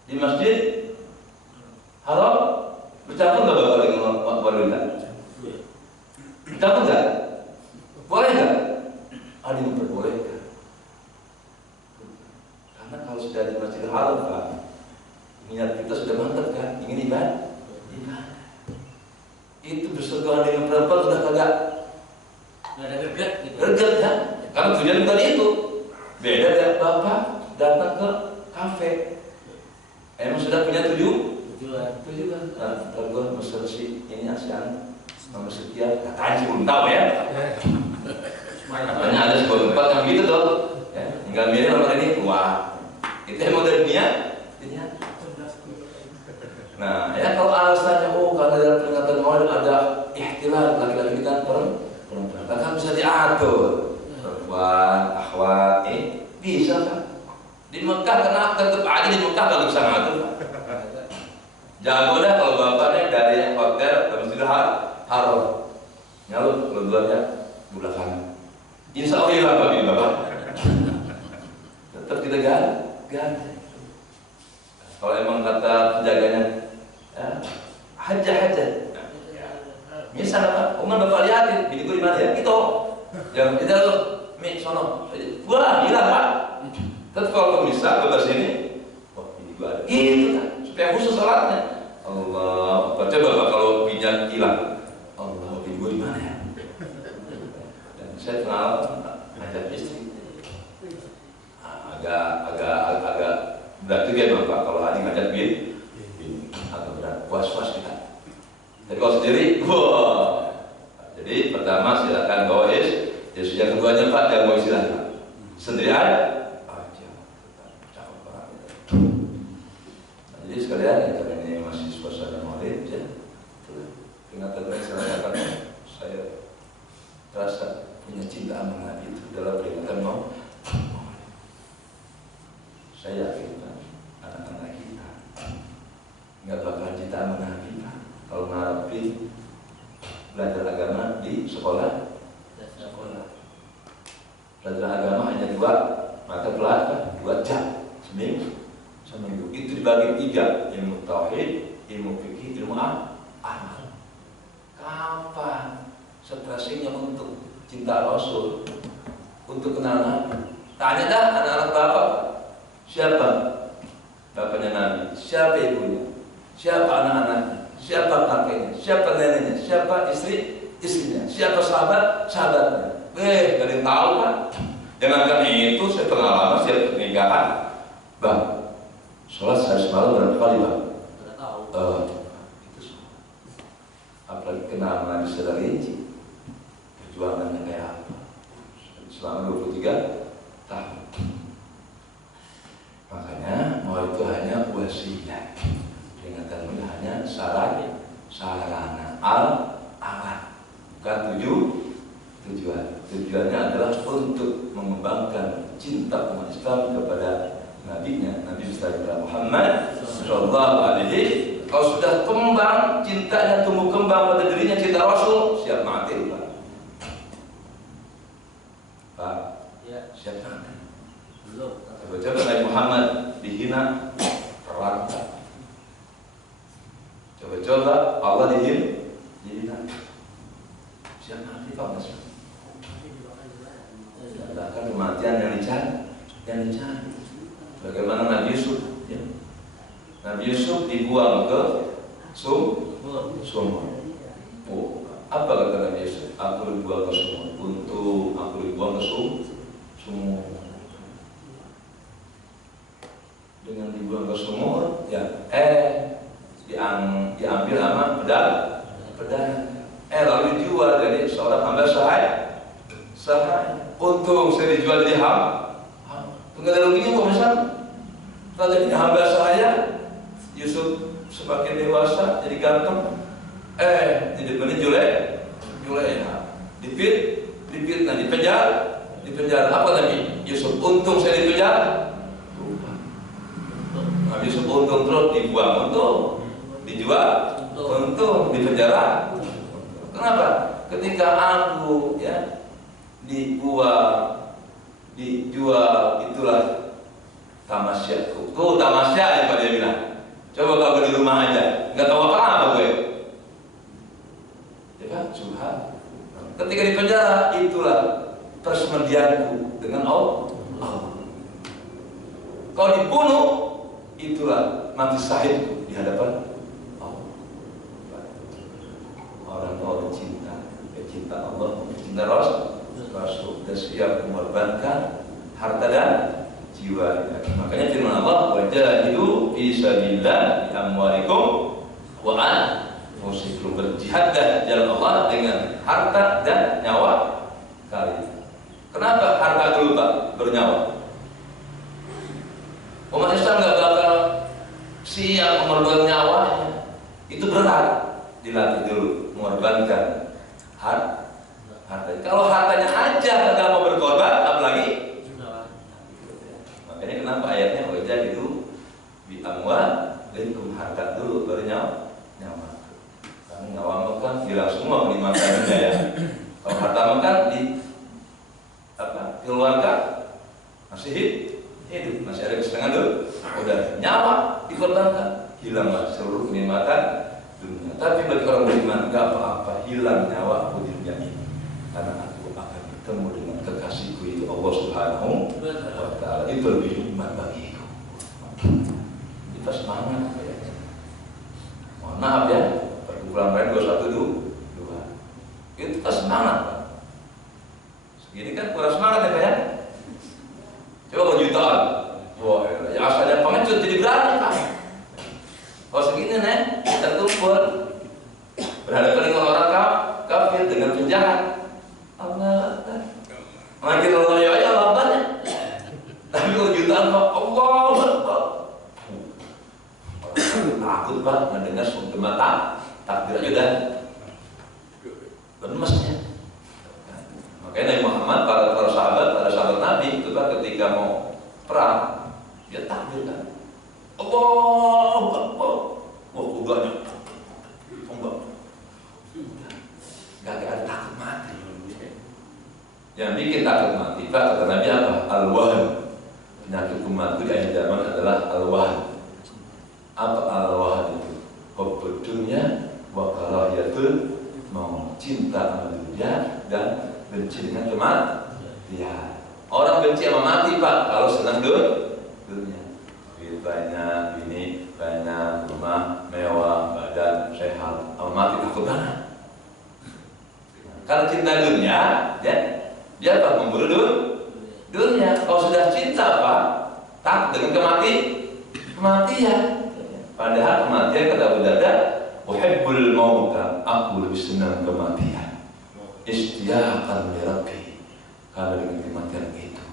di masjid Haram, bercampur nggak bapak dengan wanita? Bercampur nggak? Boleh nggak? Ada yang memperbolehkan. Karena kalau sudah di Masjidil Haram, Pak, niat kita sudah mantap kan, ingin ibadah. Itu bersentuhan dengan perempuan sudah kagak ada greget gitu. Greget ya, karena tujuan bukan itu. Beda dengan bapak datang ke kafe, emang sudah punya tujuan. Nah, terus masalah si ini ASEAN nomor sekian, katanya sih belum tahu ya. Katanya ada sebuah tempat yang gitu tuh, ya, tinggal milih nomor ini, wah, itu emang dari niat. Nah, ya kalau alasannya karena dalam peringatan Maulid ada ihtilal laki-laki dan perempuan, kan bisa diatur perempuan, akhwat, bisa kan? Di Mekah kena tetap aja di Mekah kalau bisa ngatur. Jago dah kalau bapaknya dari hotel ke Masjidil Haram, nyalur keduanya di belakang. Insya Allah hilang bagi bapak. Tetap kita ganti. Kalau emang kata penjaganya haja. Misal apa? Umar bapak lihatin, bini gue di mana ya? Itu, jangan kita lo, sono, wah hilang Pak. Tetap kalau misal ke sini, bini gue ada. Gitu kan, supaya khusus sholatnya. Allah, baca bapak kalau bininya hilang, Allah, bini gue di mana ya? Dan saya kenal ngajak istri, agak berat juga bapak kalau adik ngajak bini. Agak berat, puas kita. Tapi kalau sendiri, wah. Jadi pertama silakan goes, yang keduanya Pak jangan goes silakan. Sendiri aja. Cakep banget. Nah, jadi sekalian ya, karena ini masih suasana Maulid ya. Peringatan dari saya terasa punya cinta sama Nabi itu dalam peringatan Maulid. Saya yakin Pak, anak-anak kita nggak bakal cinta sama Nabi Pak. Kalau mengharapin belajar agama di sekolah. Belajar agama hanya 2 mata pelajaran, 2 jam seminggu. Itu dibagi 3, ilmu tauhid, ilmu fikih, ilmu amal. Kapan stressingnya untuk cinta Rasul, untuk kenal Nabi? Tanya dah anak-anak bapak, siapa bapaknya Nabi, siapa ibunya, siapa anak-anaknya, siapa kakeknya, siapa neneknya, siapa istrinya, siapa sahabatnya. Gak ada yang tahu kan? Jangankan itu, saya pengalaman setiap pernikahan, Bang, sholat sehari semalam berapa kali Bang? Tidak tahu. Itu semua. Apalagi kenal Nabi secara rinci, perjuangannya kayak apa? Selama 23 tahun. Makanya mau itu hanya wasilah. Peringatan Maulid hanya sarana alat, bukan tujuan. Tujuannya adalah untuk mengembangkan cinta umat Islam kepada nabinya, Nabi besar Muhammad Sallallahu Alaihi. Kalau sudah kembang cintanya, tumbuh kembang pada dirinya cinta Rasul, siap mati Pak. Ya. Siap mati. Belum. Coba Nabi Muhammad dihina, terlantar. Coba Allah dihina, siap mati Pak Mas. Bahkan kematian yang dicari. Bagaimana Nabi Yusuf? Ya. Nabi Yusuf dibuang ke sumur. Apa kata Nabi Yusuf? Aku dibuang ke sumur. Untuk aku dibuang ke sumur. Dengan dibuang ke sumur, ya diambil sama pedang. Lalu dijual jadi seorang hamba sahaya. Untung saya dijual di tunggal ada ruginya kok misal. Kalau jadi hamba sahaya, Yusuf semakin dewasa jadi ganteng. Jadi julek ya. Dipitnah, dipenjara. Apa tadi? Yusuf, untung saya dipenjara. Nabi Yusuf untung terus dibuang, untung dijual Untung di penjara. Kenapa? Ketika aku ya dijual itulah tamasyaku. Tuh tamasya ya Pak dia bilang. Coba kau di rumah aja, nggak tahu apa gue. Ya kan, subhan. Ketika di penjara itulah persemendianku dengan Allah. Kalau dibunuh itulah mati syahidku di hadapan Allah. Orang cinta Allah, cinta Rasul, dan siap mengorbankan harta dan jiwa. Makanya firman Allah, wajahidu fi sabilillah bi amwalikum wa anfusikum, berjihadlah jalan Allah dengan harta dan nyawa kalian. Kenapa harta dulu Pak bernyawa? Umat Islam nggak bakal siap mengorbankan nyawanya. Itu berat, dilatih dulu mengorbankan harta. Kalau hartanya aja nggak mau berkorban, apalagi? Makanya kenapa ayatnya wajah itu bi amwalikum, harta dulu baru nyawa. Karena nyawa kan hilang semua kenikmatannya ya. Kalau harta makan di keluarga masih hidup, masih ada kesenangan dulu. Udah nyawa dikorbankan, hilanglah seluruh kenikmatan dunia. Tapi bagi orang beriman nggak apa-apa hilang nyawa di dunia ini, karena aku akan bertemu dengan kekasihku itu Allah Subhanahu wa Ta'ala. Itu lebih nikmat bagiku. Kita semangat ya. Mohon maaf ya, perkumpulan lain 21 2. Itu kita semangat Pak. Segini kan kurang semangat ya Pak ya. Coba kalau jutaan, wah ya asalnya pengecut jadi berani Pak. Kalau segini nih, kita kumpul berhadapan dengan orang kafir, dengan penjahat. Allah, makin Allah ya labannya. Tapi kalau jutaan Pak, Allah, takut Pak mendengar suara takbir aja dan lemesnya. Makanya Nabi Muhammad, para sahabat Nabi itu Pak ketika mau perang, dia takbir kan. Allahu Akbar. Wah, kudanya tombak. Gak ada takut mati. Yang bikin takut mati Pak kata Nabi apa? Al-wahan. Penyakit umatku di akhir zaman adalah al-wahan. Apa al-wahan itu? Hubbud dunya wa karahiyatul maut, cinta sama dunia dan benci dengan kematian. Orang benci sama mati Pak kalau senang dunia. Duit banyak, bini banyak, rumah mewah, badan sehat, sama mati takut banget. Kalau cinta dunia, ya dia Pak memburu dunia. Kalau sudah cinta Pak, takut dengan kematian. Padahal kematian kata Abu Darda, uhibbul mauta, aku lebih senang kematian. Ishtiyaqan li Rabbi, karena dengan kematian itu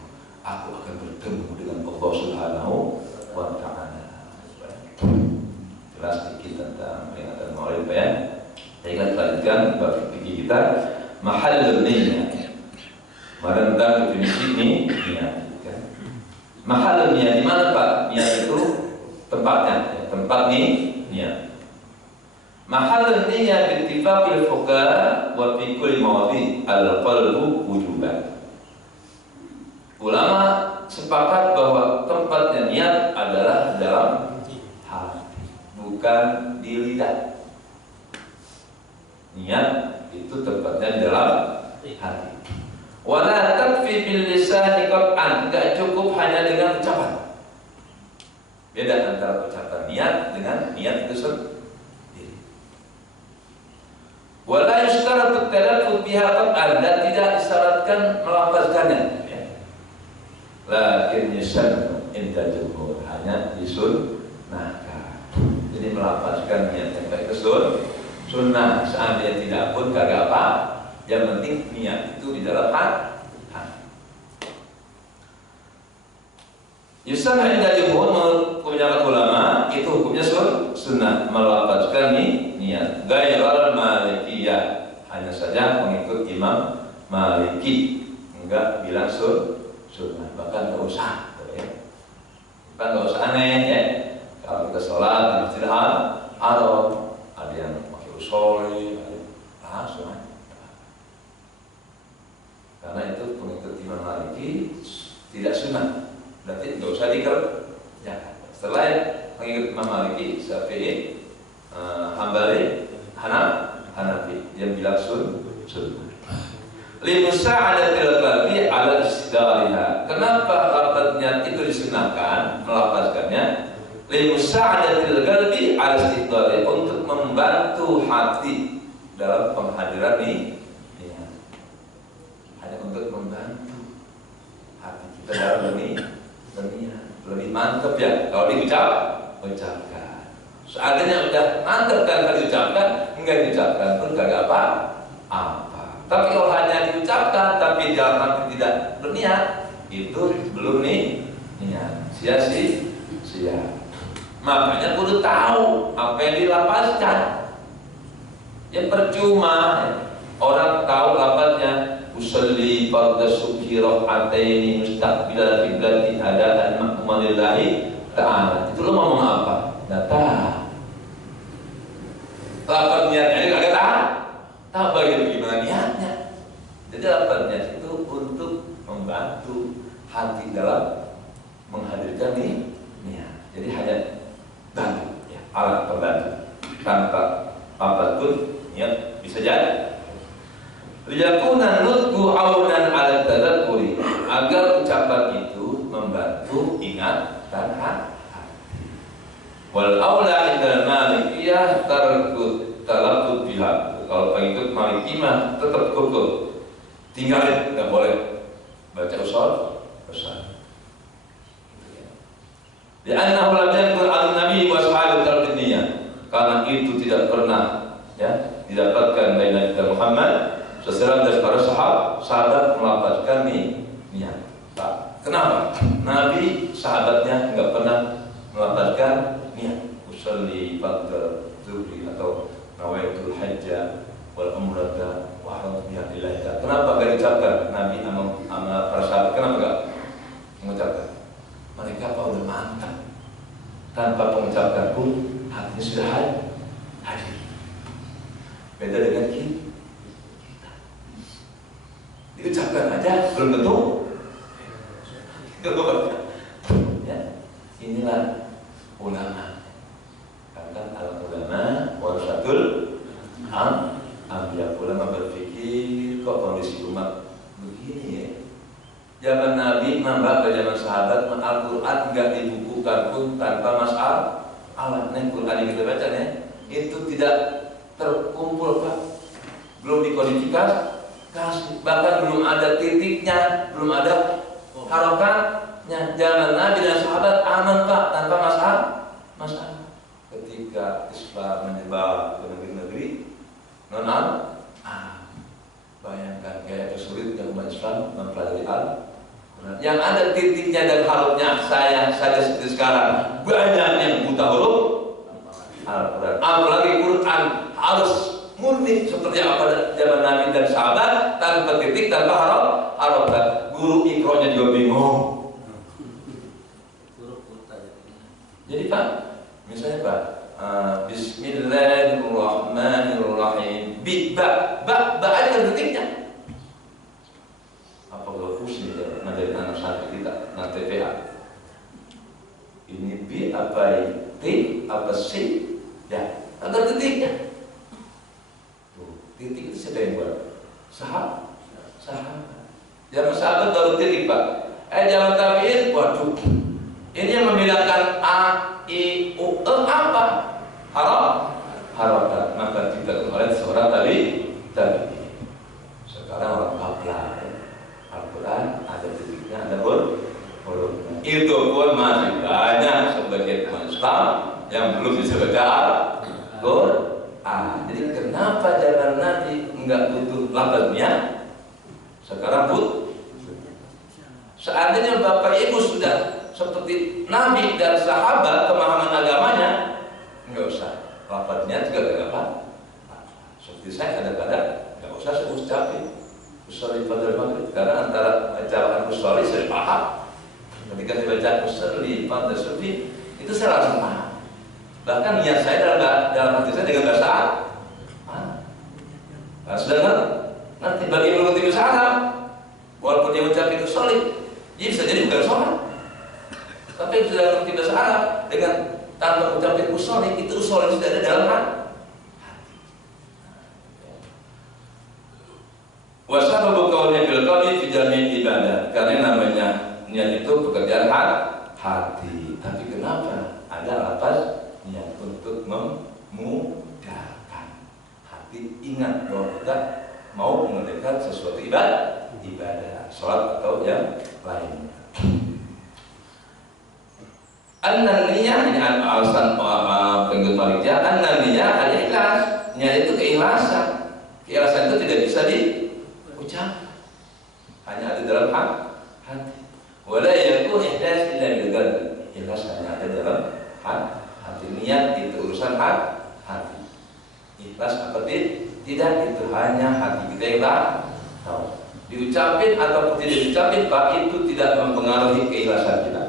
aku akan bertemu dengan Allah Subhanahu wa Ta'ala. Jelas sedikit tentang peringatan Maulid ya. Saya akan lanjutkan bab fikih kita, mahallun niyyah. Tentang definisi niat. Mahallun niyyah di mana Pak? Niat itu tempatnya, tempat niat. Mahallun niyyah bi ittifaqil fuqaha wa fi kulli mawadi' al-qalbu wujuban. Ulama sepakat bahwa tempatnya niat adalah dalam hati, bukan di lidah. Niat itu tempatnya di dalam hati. Wala takfi bil lisani qat'an, enggak cukup hanya dengan ucapan. Beda antara ucapan niat dengan niat itu sendiri. Wala yushtaratu talaffuz biha qat'an, dan tidak disyaratkan melafazkannya. Lakin yusannu inda jumhur, hanya disunnahkan. Jadi melafazkan niat yang baik itu sunnah. Seandainya tidak pun kagak apa. Yang penting niat itu di dalam hati. Yusannu inda jumhur, menurut kebanyakan ulama itu hukumnya sunnah melafazkan niat. Ghairal Malikiyah, hanya saja mengikut Imam Maliki, enggak bilang sunnah, bahkan nggak usah, ya. Bahkan nggak usah aneh ya. Kalau kita sholat di Masjidil Haram, ada yang soleh, langsung aja. Karena itu pengikut Imam Maliki tidak sunnah, berarti nggak usah dikerjakan. Setelah pengikut Imam Maliki, Syafi'i, Hambali, Hanafi, dia bilang sunnah. Limusa'adatil qalbi ala istidariha. Kenapa lafaznya itu disunahkan melafazkannya? Limusa'adatil qalbi ala istidariha, untuk membantu hati dalam penghadiran ini. Hanya untuk membantu hati kita dalam berniat. Lebih mantap ya kalau ucapkan. Seandainya udah mantap kan kalau diucapkan, enggak diucapkan pun gak apa-apa. Tapi kalau hanya diucapkan tapi dalam hati tidak berniat, itu belum niat, sia-sia. Makanya kudu tahu apa yang dilapaskan. Ya percuma orang tahu lafaznya usolli fardhu subhi rak'ataini mustaqbilal qiblati adaan ma'muman lillahi ta'ala. Itu lo ngomong apa? Enggak tahu. Lafaz niatnya juga enggak tahu bagaimana niatnya. Jadi lafaz niat itu untuk membantu hati dalam menghadirkan niat. Jadi hanya bantu, ya, alat pembantu. Tanpa apapun niat bisa jadi. Liyakunan nutqu aunan ala tadakkuri, agar ucapan itu membantu ingat dan hati. Wal aula indal malikiyah tarku talaqqud biha. Kalau pengikut Maliki mah tetap kukuh, tinggalin, nggak boleh baca usul. Li'annahu lam yakun an-nabi wa ashabi talqiniyah, karena itu tidak pernah ya didapatkan dari Nabi Muhammad seseorang dari para sahabat melafazkan niat. Kenapa? Nabi sahabatnya enggak pernah melafazkan niat. Usolli fardhu zuhri atau nawaitul hajja wal umrata wa haramtu biha lillahi. Kenapa enggak diucapkan Nabi sama para sahabat? Kenapa enggak mengucapkan? Mereka udah mantap. Tanpa mengucapkan pun hatinya sudah hadir. Beda dengan kita. Diucapkan aja belum tentu. Ya, inilah ulama. Karena al-ulama warasatul anbiya. Ulama berpikir kok kondisi umat begini ya. Zaman Nabi nambah ke zaman sahabat, Al-Quran enggak dibukukan pun tanpa masalah. Alatnya Quran yang kita baca ya, itu tidak terkumpul Pak, belum dikodifikasi. Bahkan belum ada titiknya, belum ada harokatnya. Zaman Nabi dan sahabat aman Pak, tanpa masalah. Ketika Islam menyebar ke negeri-negeri non-Al, bayangkan kayak kesulitnya umat Islam mempelajari Al-Quran. Yang ada titiknya dan harokatnya saya saja seperti sekarang banyak yang buta huruf Al-Quran. Apalagi Quran harus murni seperti apa zaman Nabi dan sahabat, tanpa titik, tanpa harokat. Guru ikronya juga bingung. Jadi Pak, misalnya Pak, Bismillahirrahmanirrahim. Ba aja titiknya. Apa kalau pusing ya ngajarin anak santri kita nanti TPA? Ini B apa T apa C? Ya, ada titiknya. Titik itu siapa yang buat? Sahabat. Zaman sahabat baru titik Pak. Zaman tabi'in, waduh. Ini yang membedakan A, I, U, E apa? Harokat. Maka tidak kemarin seorang tadi. Sekarang orang kaplan. Al-Quran ada titiknya, ada hurufnya. Itu pun masih banyak sebagian umat Islam yang belum bisa baca Al-Quran. Jadi kenapa zaman Nabi enggak butuh lafaznya? Sekarang seandainya Bapak Ibu sudah seperti Nabi dan sahabat pemahaman agamanya, enggak usah lafaznya juga enggak apa. Seperti saya kadang-kadang enggak usah saya ucapin usolli fardhu maghrib, karena antara bacaan usolli saya paham. Ketika saya baca usolli fardhu subhi, itu saya langsung paham. Bahkan niat saya dalam hati saya dengan bahasa Wa sababu qaulnya bil qalbi fi jami' ibadah. Karena namanya niat itu pekerjaan hati. Tapi kenapa ada lafaz niat untuk memudahkan hati ingat bahwa kita mau mengerjakan sesuatu ibadah, sholat atau yang lainnya. An-niyah ini alasan pengikut Malikiyah, an-niyah al-ikhlas. Niat itu keikhlasan. Keikhlasan itu tidak bisa diucap, hanya ada dalam hati. Wala yakun ihdas illa bil qalbi. Ikhlas hanya ada dalam hati. Niat itu urusan hati. Ikhlas apa tidak, itu hanya hati kita yang tahu. Diucapin atau tidak diucapin, Pak, itu tidak mempengaruhi keikhlasan kita.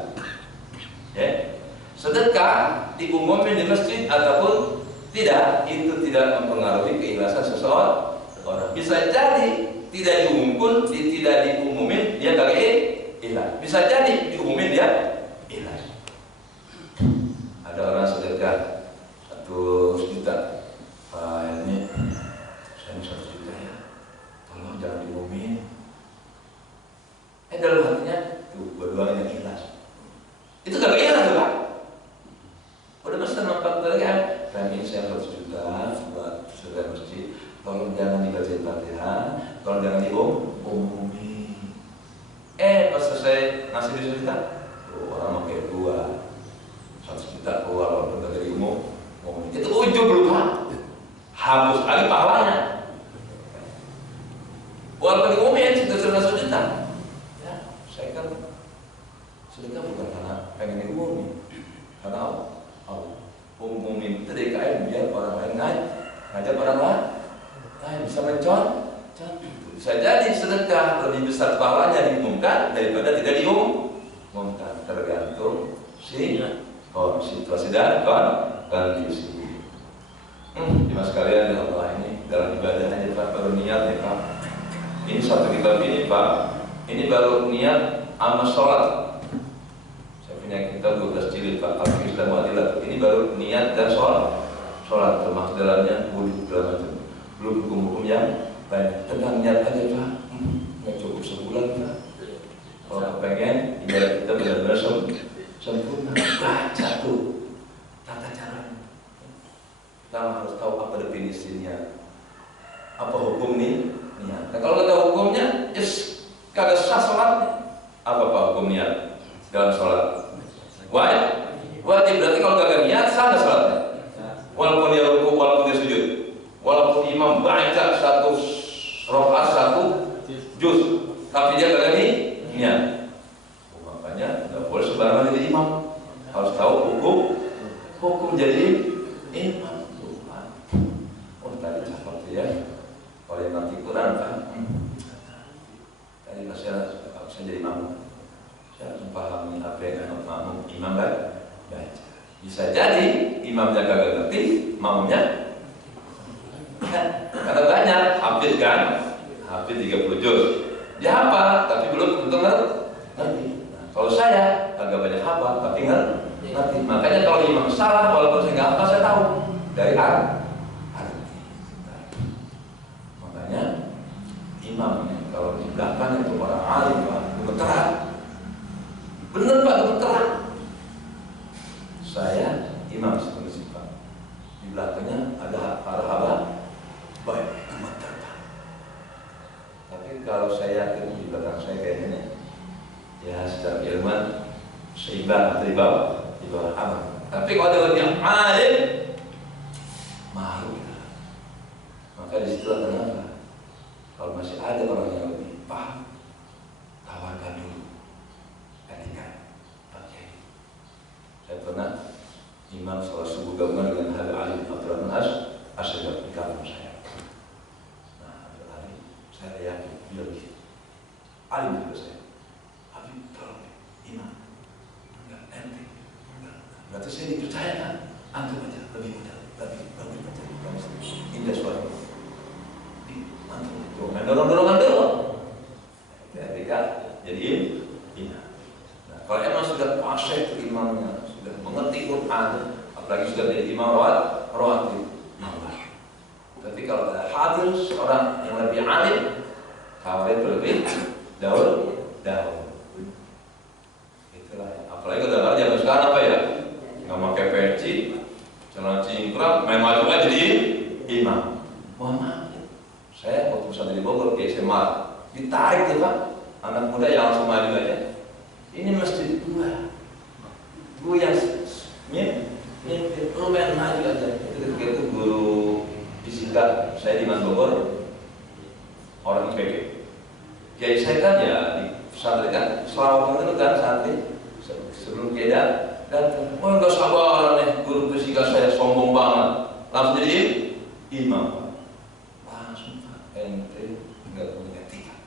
Ya. Sedekah diumumin di masjid ataupun tidak, itu tidak mempengaruhi keikhlasan seseorang. Bisa jadi tidak diumumin dia kagak ikhlas. Bisa jadi diumumin dia ikhlas. Ada orang sedekah 100 juta. Pak, ini saya 100 juta ya. Tolong jangan diumumin. Dalam hatinya tuh berdua yang ikhlas. Itu kagak ikhlas tuh, Pak. Udah mesti nampak lagi kan? Ini saya 100 juta buat sedekah masjid. Tolong jangan dibaca Fatihah, tolong jangan diumumi. Pas selesai ngasih di juta, orang pakai 100 juta keluar walaupun gak diumum. Itu ujung belum hapus lagi pahalanya. Walaupun diumumin sudah 100 juta. Ya, saya kan sedekah bukan karena pengen diumumin, karena umumin itu DKM biar orang lain ngajak orang lain. Bisa bisa jadi sedekah lebih besar pahalanya diumumkan daripada tidak diumumkan, tergantung situasi dan kondisi. Mas kalian ya Allah, ini dalam ibadah aja Pak, baru niat ya Pak. Ini satu kitab ini Pak, ini baru niat sama sholat. Saya punya kitab 12 jilid Pak, Al-Islam Wadilat. Ini baru niat dan sholat termasuk dalamnya wudhu segala macam. Belum hukum-hukum yang banyak. Tentang niat aja Pak, nggak cukup sebulan Pak. Kalau pengen ibadah kita benar-benar sempurna, baca tuh tata caranya. Kita harus tahu apa definisinya, apa hukum niat. Nah, kalau nggak tahu hukumnya, kagak sah sholatnya. Apa Pak hukum niat dalam sholat? Wajib. Berarti kalau kagak niat sah nggak sholatnya? Walaupun dia rukuk, walaupun dia sujud, walaupun imam baca 1 rakaat 1 juz, tapi dia kagak niat. Makanya nggak boleh sembarangan jadi imam. Harus tahu hukum jadi imam. Tadi cakap ya. Kalau yang ngerti Quran kan, tadi saya jadi imam. Saya memahami apa yang imam baca. Bisa jadi imamnya kagak ngerti, makmumnya karena banyak, hafiz kan, hafiz 30 juz. Dia hafal, tapi belum tentu ngerti. Nah, kalau saya agak banyak hafal, tapi ngerti. Makanya kalau imam salah, walaupun saya nggak hafal, saya tahu dari arti. Makanya imam kalau di belakang itu orang alim Pak, gemeteran. Bener Pak, gemeteran. Saya imam seperti Pak. Di belakangnya ada para haba, baik gemeter Pak. Tapi kalau saya yakin di belakang saya kayaknya ya secara ilmuwan seimbang atau di bawah abang. Tapi kalau ada orang yang alim, malu kita. Maka disitulah kenapa kalau masih ada orang yang lebih paham, tawarkan dulu etika. Oke. Saya pernah imam sholat subuh gabungan dengan Habib Ali Abdurrahman Asyidab di kampung saya. Nah, Habib Ali, saya yakin dia lebih alim juga saya. Habib, tolong imam, enggak ente, berarti saya dipercayakan. Antum aja lebih mudah, lebih bagus, indah suara. Dorong-dorongan dulu. Ketika jadi imam. Nah, kalau emang sudah pasir imamnya, sudah mengerti Quran, apalagi sudah jadi imam rawatib, mangga. Tapi kalau ada hadir seorang yang lebih alim, karet terlebih daun. Itulah ya. Apalagi kalau zaman sekarang apa ya? Nggak pakai peci, celana cingkrang, main maju aja jadi imam. Mohon maaf, saya waktu pesantren di Bogor di SMA ditarik tuh Pak, anak muda yang langsung maju aja. Ini masjid gue yang lu main maju aja. Itu ketika itu guru fisika saya di Bogor, orang IPB. Jadi saya kan ya di pesantren kan selawat itu kan santri sebelum keda datang. Oh nggak sabar nih guru fisika saya sombong banget. Langsung jadi imam. Langsung Pak ente nggak punya etika.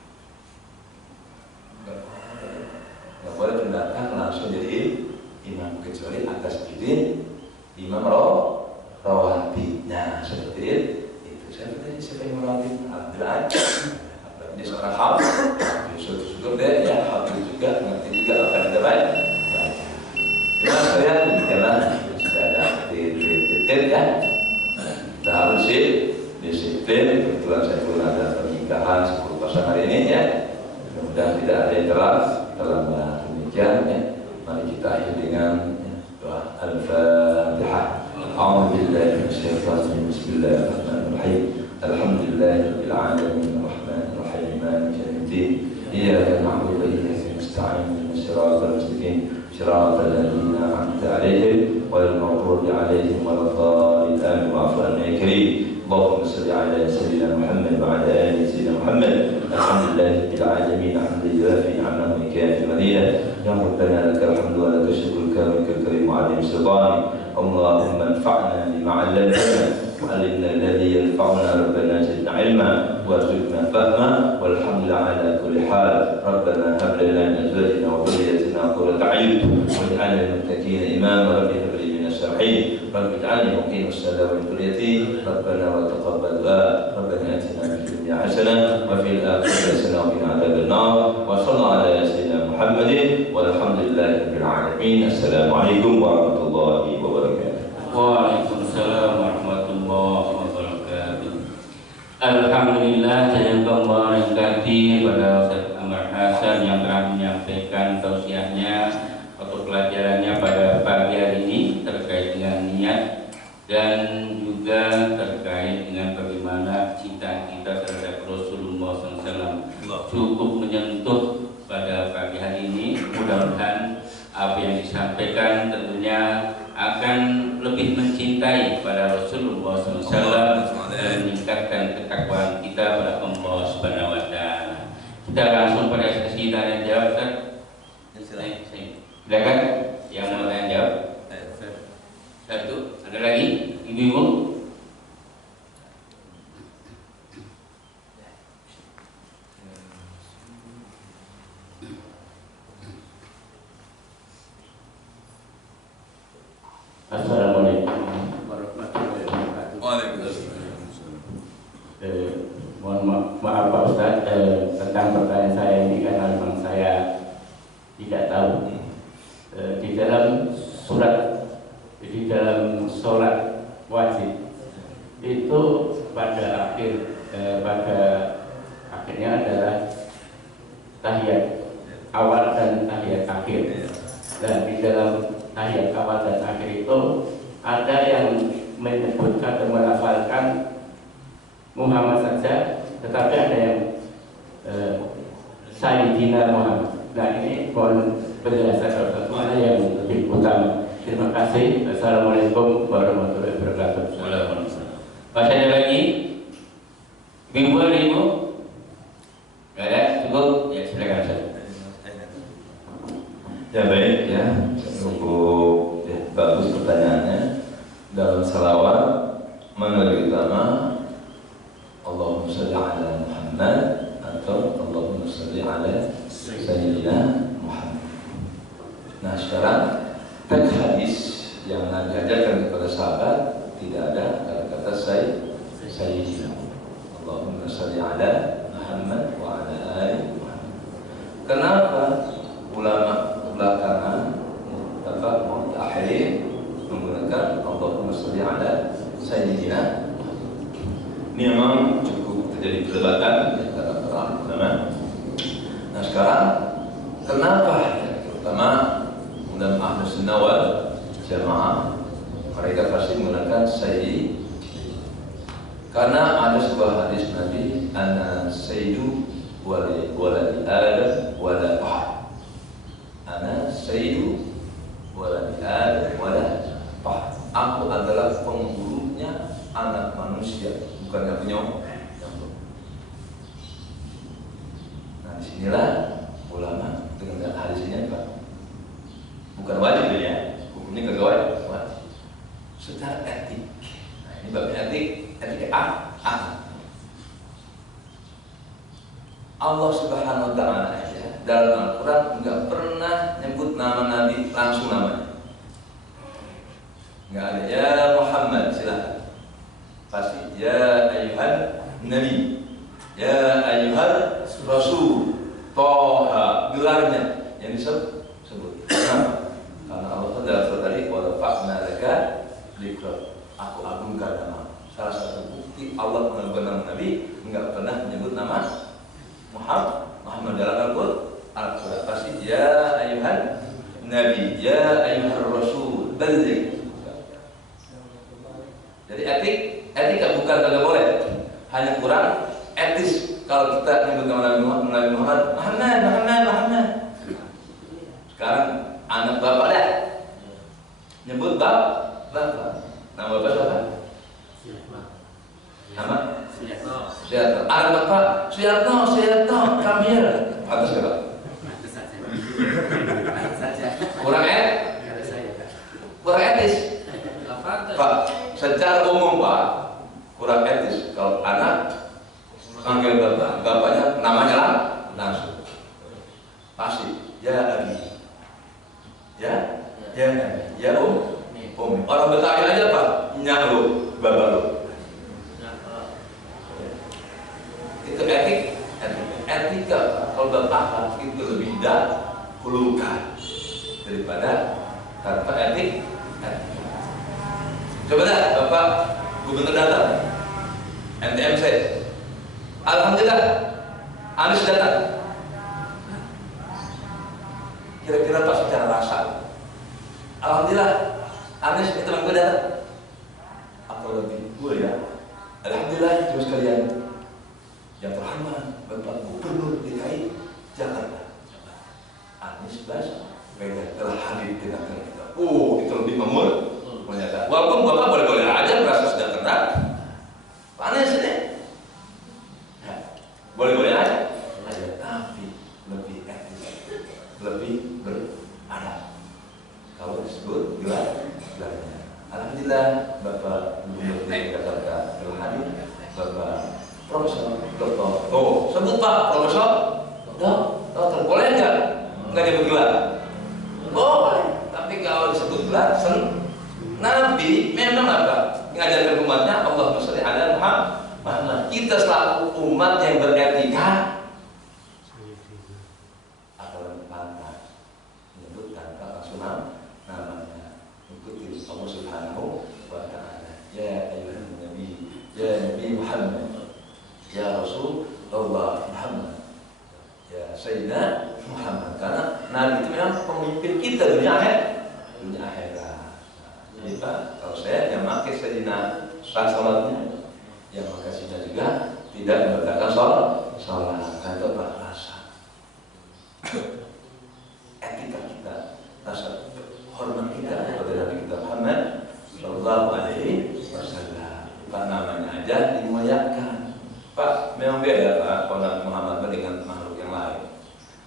Nggak boleh pendatang langsung jadi imam kecuali atas izin imam rawatib. Nah seperti itu. Saya bertanya siapa yang merawatib? Alhamdulillah. Dia seorang hafid, syukur dia ya hafid juga, ngerti juga apa yang terbaik. Cuma sekalian karena sudah ada titik ya, kita harus disiplin. Kebetulan saya pun ada pernikahan 10 pasangan hari ini ya. Mudah-mudahan tidak ada yang terlambat demikian ya. Mari kita akhiri dengan doa Al-Fatihah. A'udzubillahi minasyaitonir rajim. Bismillahirrahmanirrahim. Alhamdulillahirabbil alamin. مالك يوم الدين إياك نعبد وإياك نستعين اهدنا الصراط المستقيم صراط الذين أنعمت عليهم غير المغضوب عليهم ولا الضالين آمين واعف عنا يا كريم اللهم صل على سيدنا محمد وعلى آل سيدنا محمد الحمد لله رب العالمين حمدا يوافي نعمه ويكافي مزيدا يا ربنا لك الحمد ولك الشكر كرمك الكريم وعظيم سلطانك اللهم انفعنا بما علمتنا وعلمنا الذي ينفعنا ربنا زدنا علما وارزقنا فهما والحمد لله على كل حال ربنا هب لنا من ازواجنا وذريتنا قرة اعين واجعلنا للمتقين اماما رب هب لي من الصالحين رب اجعلني مقيم الصلاه وذريتي ربنا وتقبل دعاء ربنا اتنا في الدنيا حسنه وفي الاخره حسنه وقنا عذاب النار وصلى على سيدنا محمد والحمد لله رب العالمين السلام عليكم ورحمه الله وبركاته. Waalaikumsalam warahmatullahi wabarakatuh. Alhamdulillah, jazakallahu khairan pada Ustaz Amar Hasan yang telah menyampaikan tausiahnya atau pelajarannya pada pagi hari ini terkait dengan niat dan juga terkait dengan bagaimana cinta kita terhadap Rasulullah SAW. Cukup menyentuh pada pagi hari ini. Mudah-mudahan apa yang disampaikan tentunya akan lebih mencintai pada Rasulullah SAW dan meningkatkan ketakwaan kita pada Allah Subhanahu Wa Taala. Kita langsung pada sesi tanya jawab, Ustaz. Silakan yang mau tanya jawab. Satu, ada lagi, ibu-ibu. Assalamualaikum warahmatullahi wabarakatuh. Waalaikumsalam. Mohon maaf Pak Ustaz, tentang pertanyaan saya ini karena memang saya tidak tahu. Di dalam sholat wajib itu pada akhirnya adalah tahiyat awal dan tahiyat akhir. Dan di dalam tahiyat awal dan akhir itu ada yang menyebutkan atau melafalkan Muhammad saja, tetapi ada yang Sayyidina Muhammad. Nah ini mohon penjelasan mana yang lebih utama. Terima kasih. Assalamualaikum warahmatullahi wabarakatuh. Waalaikumsalam. Masih ada lagi? Ibu ada ibu? Gak ada? Cukup? Ya silakan saja. Ya baik ya, cukup ya, bagus pertanyaannya. Dalam salawat mana lebih utama, Allahumma sholli ala Muhammad atau Allahumma sholli ala Sayyidina Muhammad. Nah sekarang teks hadis yang Nabi ajarkan kepada sahabat tidak ada kata-kata Sayyidina. Allahumma sholli ala Muhammad wa ala ali Muhammad. Kenapa ulama belakangan akhirin menggunakan Allahumma sholli ala Sayyidina? Ini memang cukup terjadi perdebatan di antara para Nah sekarang kenapa ya, terutama dalam Ahlus Sunnah wal Jamaah mereka pasti menggunakan Sayyid, karena ada sebuah hadis Nabi, ana sayyidu waladi Adam wala fahr. Ana sayyidu waladi Adam wala fahr. Aku adalah pemburunya anak manusia, bukan yang punya. Nah disinilah ulama dengan hadis ini Pak, bukan wajib ya, hukumnya kagak wajib. Secara etik, nah ini bab etik Allah Subhanahu wa Ta'ala aja dalam Al-Quran nggak pernah nyebut nama Nabi langsung namanya, nggak ada. Ya Muhammad, silakan. Pasti ya ayyuhan Nabi, ya ayyuhan Rasul, Toha, gelarnya yang disebut. Kenapa? Karena Allah dalam surat tadi wa rafa'na laka dzikrak, aku agungkan nama. Salah satu bukti Allah mengagungkan nama Nabi, enggak pernah menyebut nama Muhammad dalam Al-Quran. Pasti ya ayyuhan Nabi, ya ayyuhan Rasul, balligh. Jadi etika bukan kagak boleh, hanya kurang etis kalau kita menyebut nama Nabi Muhammad. Sekarang anak bapak dah nyebut bapak. Nama bapak siapa? Nama? Suyatno. Anak bapak Suyatno, come here. Atas siapa? Kurang etis. Pak, secara umum Pak, kurang etis kalau anak panggil bapaknya namanya langsung. Pasti ya Abi, ya Om. Orang Betawi aja Pak, nyak lo, bapak lo. Itu etika. Kalau bapak itu lebih dahulukan daripada tanpa etik. Coba dah Bapak Gubernur datang NTMC, alhamdulillah Anies datang. Kira-kira pas secara rasa, alhamdulillah Anies itu teman gue datang. Atau lebih gue ya, alhamdulillah terus kalian yang terhormat Bapak Gubernur DKI Jakarta Anies Baswedan telah hadir di tengah kita. Itu lebih menyatakan. Walaupun Bapak boleh-boleh aja merasa sudah kena panas ini, boleh-boleh aja, tapi lebih etis, lebih beradab. Kalau disebut gelarnya, alhamdulillah Bapak Gubernur DKI Jakarta telah hadir. Bapak Profesor Doktor, sebut Pak Profesor Doktor, boleh nggak disebut gelar? Boleh, tapi kalau disebut gelar Nabi memang apa? Mengajarkan umatnya Allahumma sholli ala Muhammad. Kita selaku umat yang beretika akan pantas menyebut tanpa langsung namanya, ikuti Allah Subhanahu wa Ta'ala. Ya ayyuhan Nabi, ya Nabi Muhammad, ya Rasulullah Muhammad, ya Sayyidina Muhammad. Karena Nabi itu memang pemimpin kita dunia akhirat. Jadi Pak, kalau saya yang pakai Sayyidina sholatnya, yang pakai Sayyidina juga tidak membatalkan sholat. Itu Pak rasa etika kita, rasa hormat kita kepada Nabi kita Muhammad Sallallahu Alaihi Wasallam. Pak namanya aja dimuliakan. Pak memang beda Pak kalau Muhammad dengan makhluk yang lain.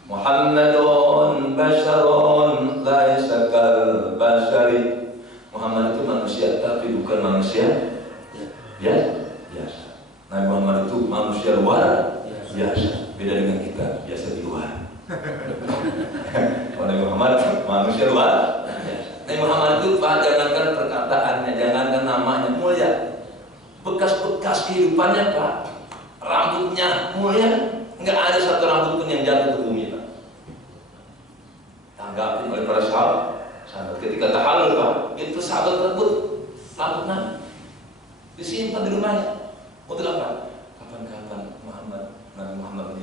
Muhammadun basyarun laisa kal basyari. Muhammad itu manusia tapi bukan manusia biasa. Nabi Muhammad itu manusia luar biasa, beda dengan kita biasa di luar. Nabi Muhammad manusia luar biasa. Nabi Muhammad itu Pak, jangankan perkataannya, jangankan namanya mulia, bekas-bekas kehidupannya Pak, rambutnya mulia, nggak ada satu rambut pun yang jatuh ke bumi Pak. Tanggapi oleh para sahabat ketika tahallul Pak, itu sahabat tersebut rambut Nabi disimpan di rumahnya. Untuk apa? Kapan-kapan Nabi Muhammad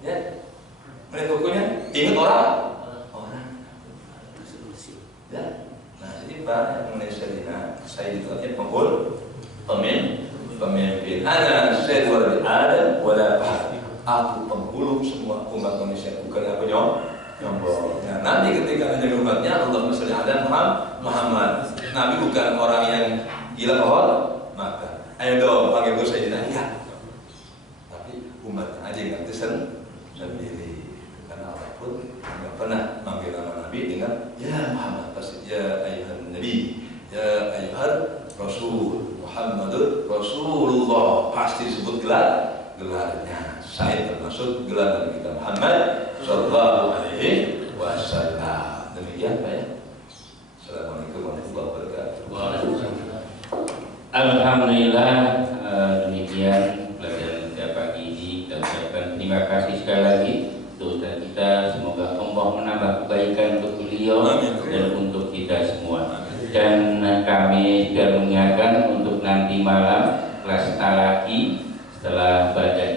Ya. Menit hukumnya ingat orang. Ya. Nah, jadi banyak mengenai Sayyidina Sayyid itu artinya pemimpin. Ana Sayyidul Adam wala fahri. Aku penghulu semua umat manusia, bukan aku nyombong. Nah, nanti ketika menjadi umatnya Allahumma sholli ala Muhammad. Nabi bukan orang yang gila maka ayo dong panggil gue Sayyidina ya. Tapi umatnya aja yang ngerti sendiri. Karena Allah pun nggak pernah manggil nama Nabi dengan ya Muhammad, pasti ya ayuhan Nabi, ya ayuhan Rasul, Muhammadur Rasulullah, pasti disebut gelarnya. Saya termasuk gelar Nabi kita Muhammad Sallallahu Alaihi Wasallam. Demikian Pak ya. Assalamualaikum warahmatullahi wabarakatuh. Alhamdulillah, demikian pelajaran kita pagi ini. Kita ucapkan terima kasih sekali lagi untuk Ustaz kita. Semoga Allah menambah kebaikan untuk beliau dan untuk kita semua. Dan kami juga mengingatkan untuk nanti malam kelas talaki setelah baca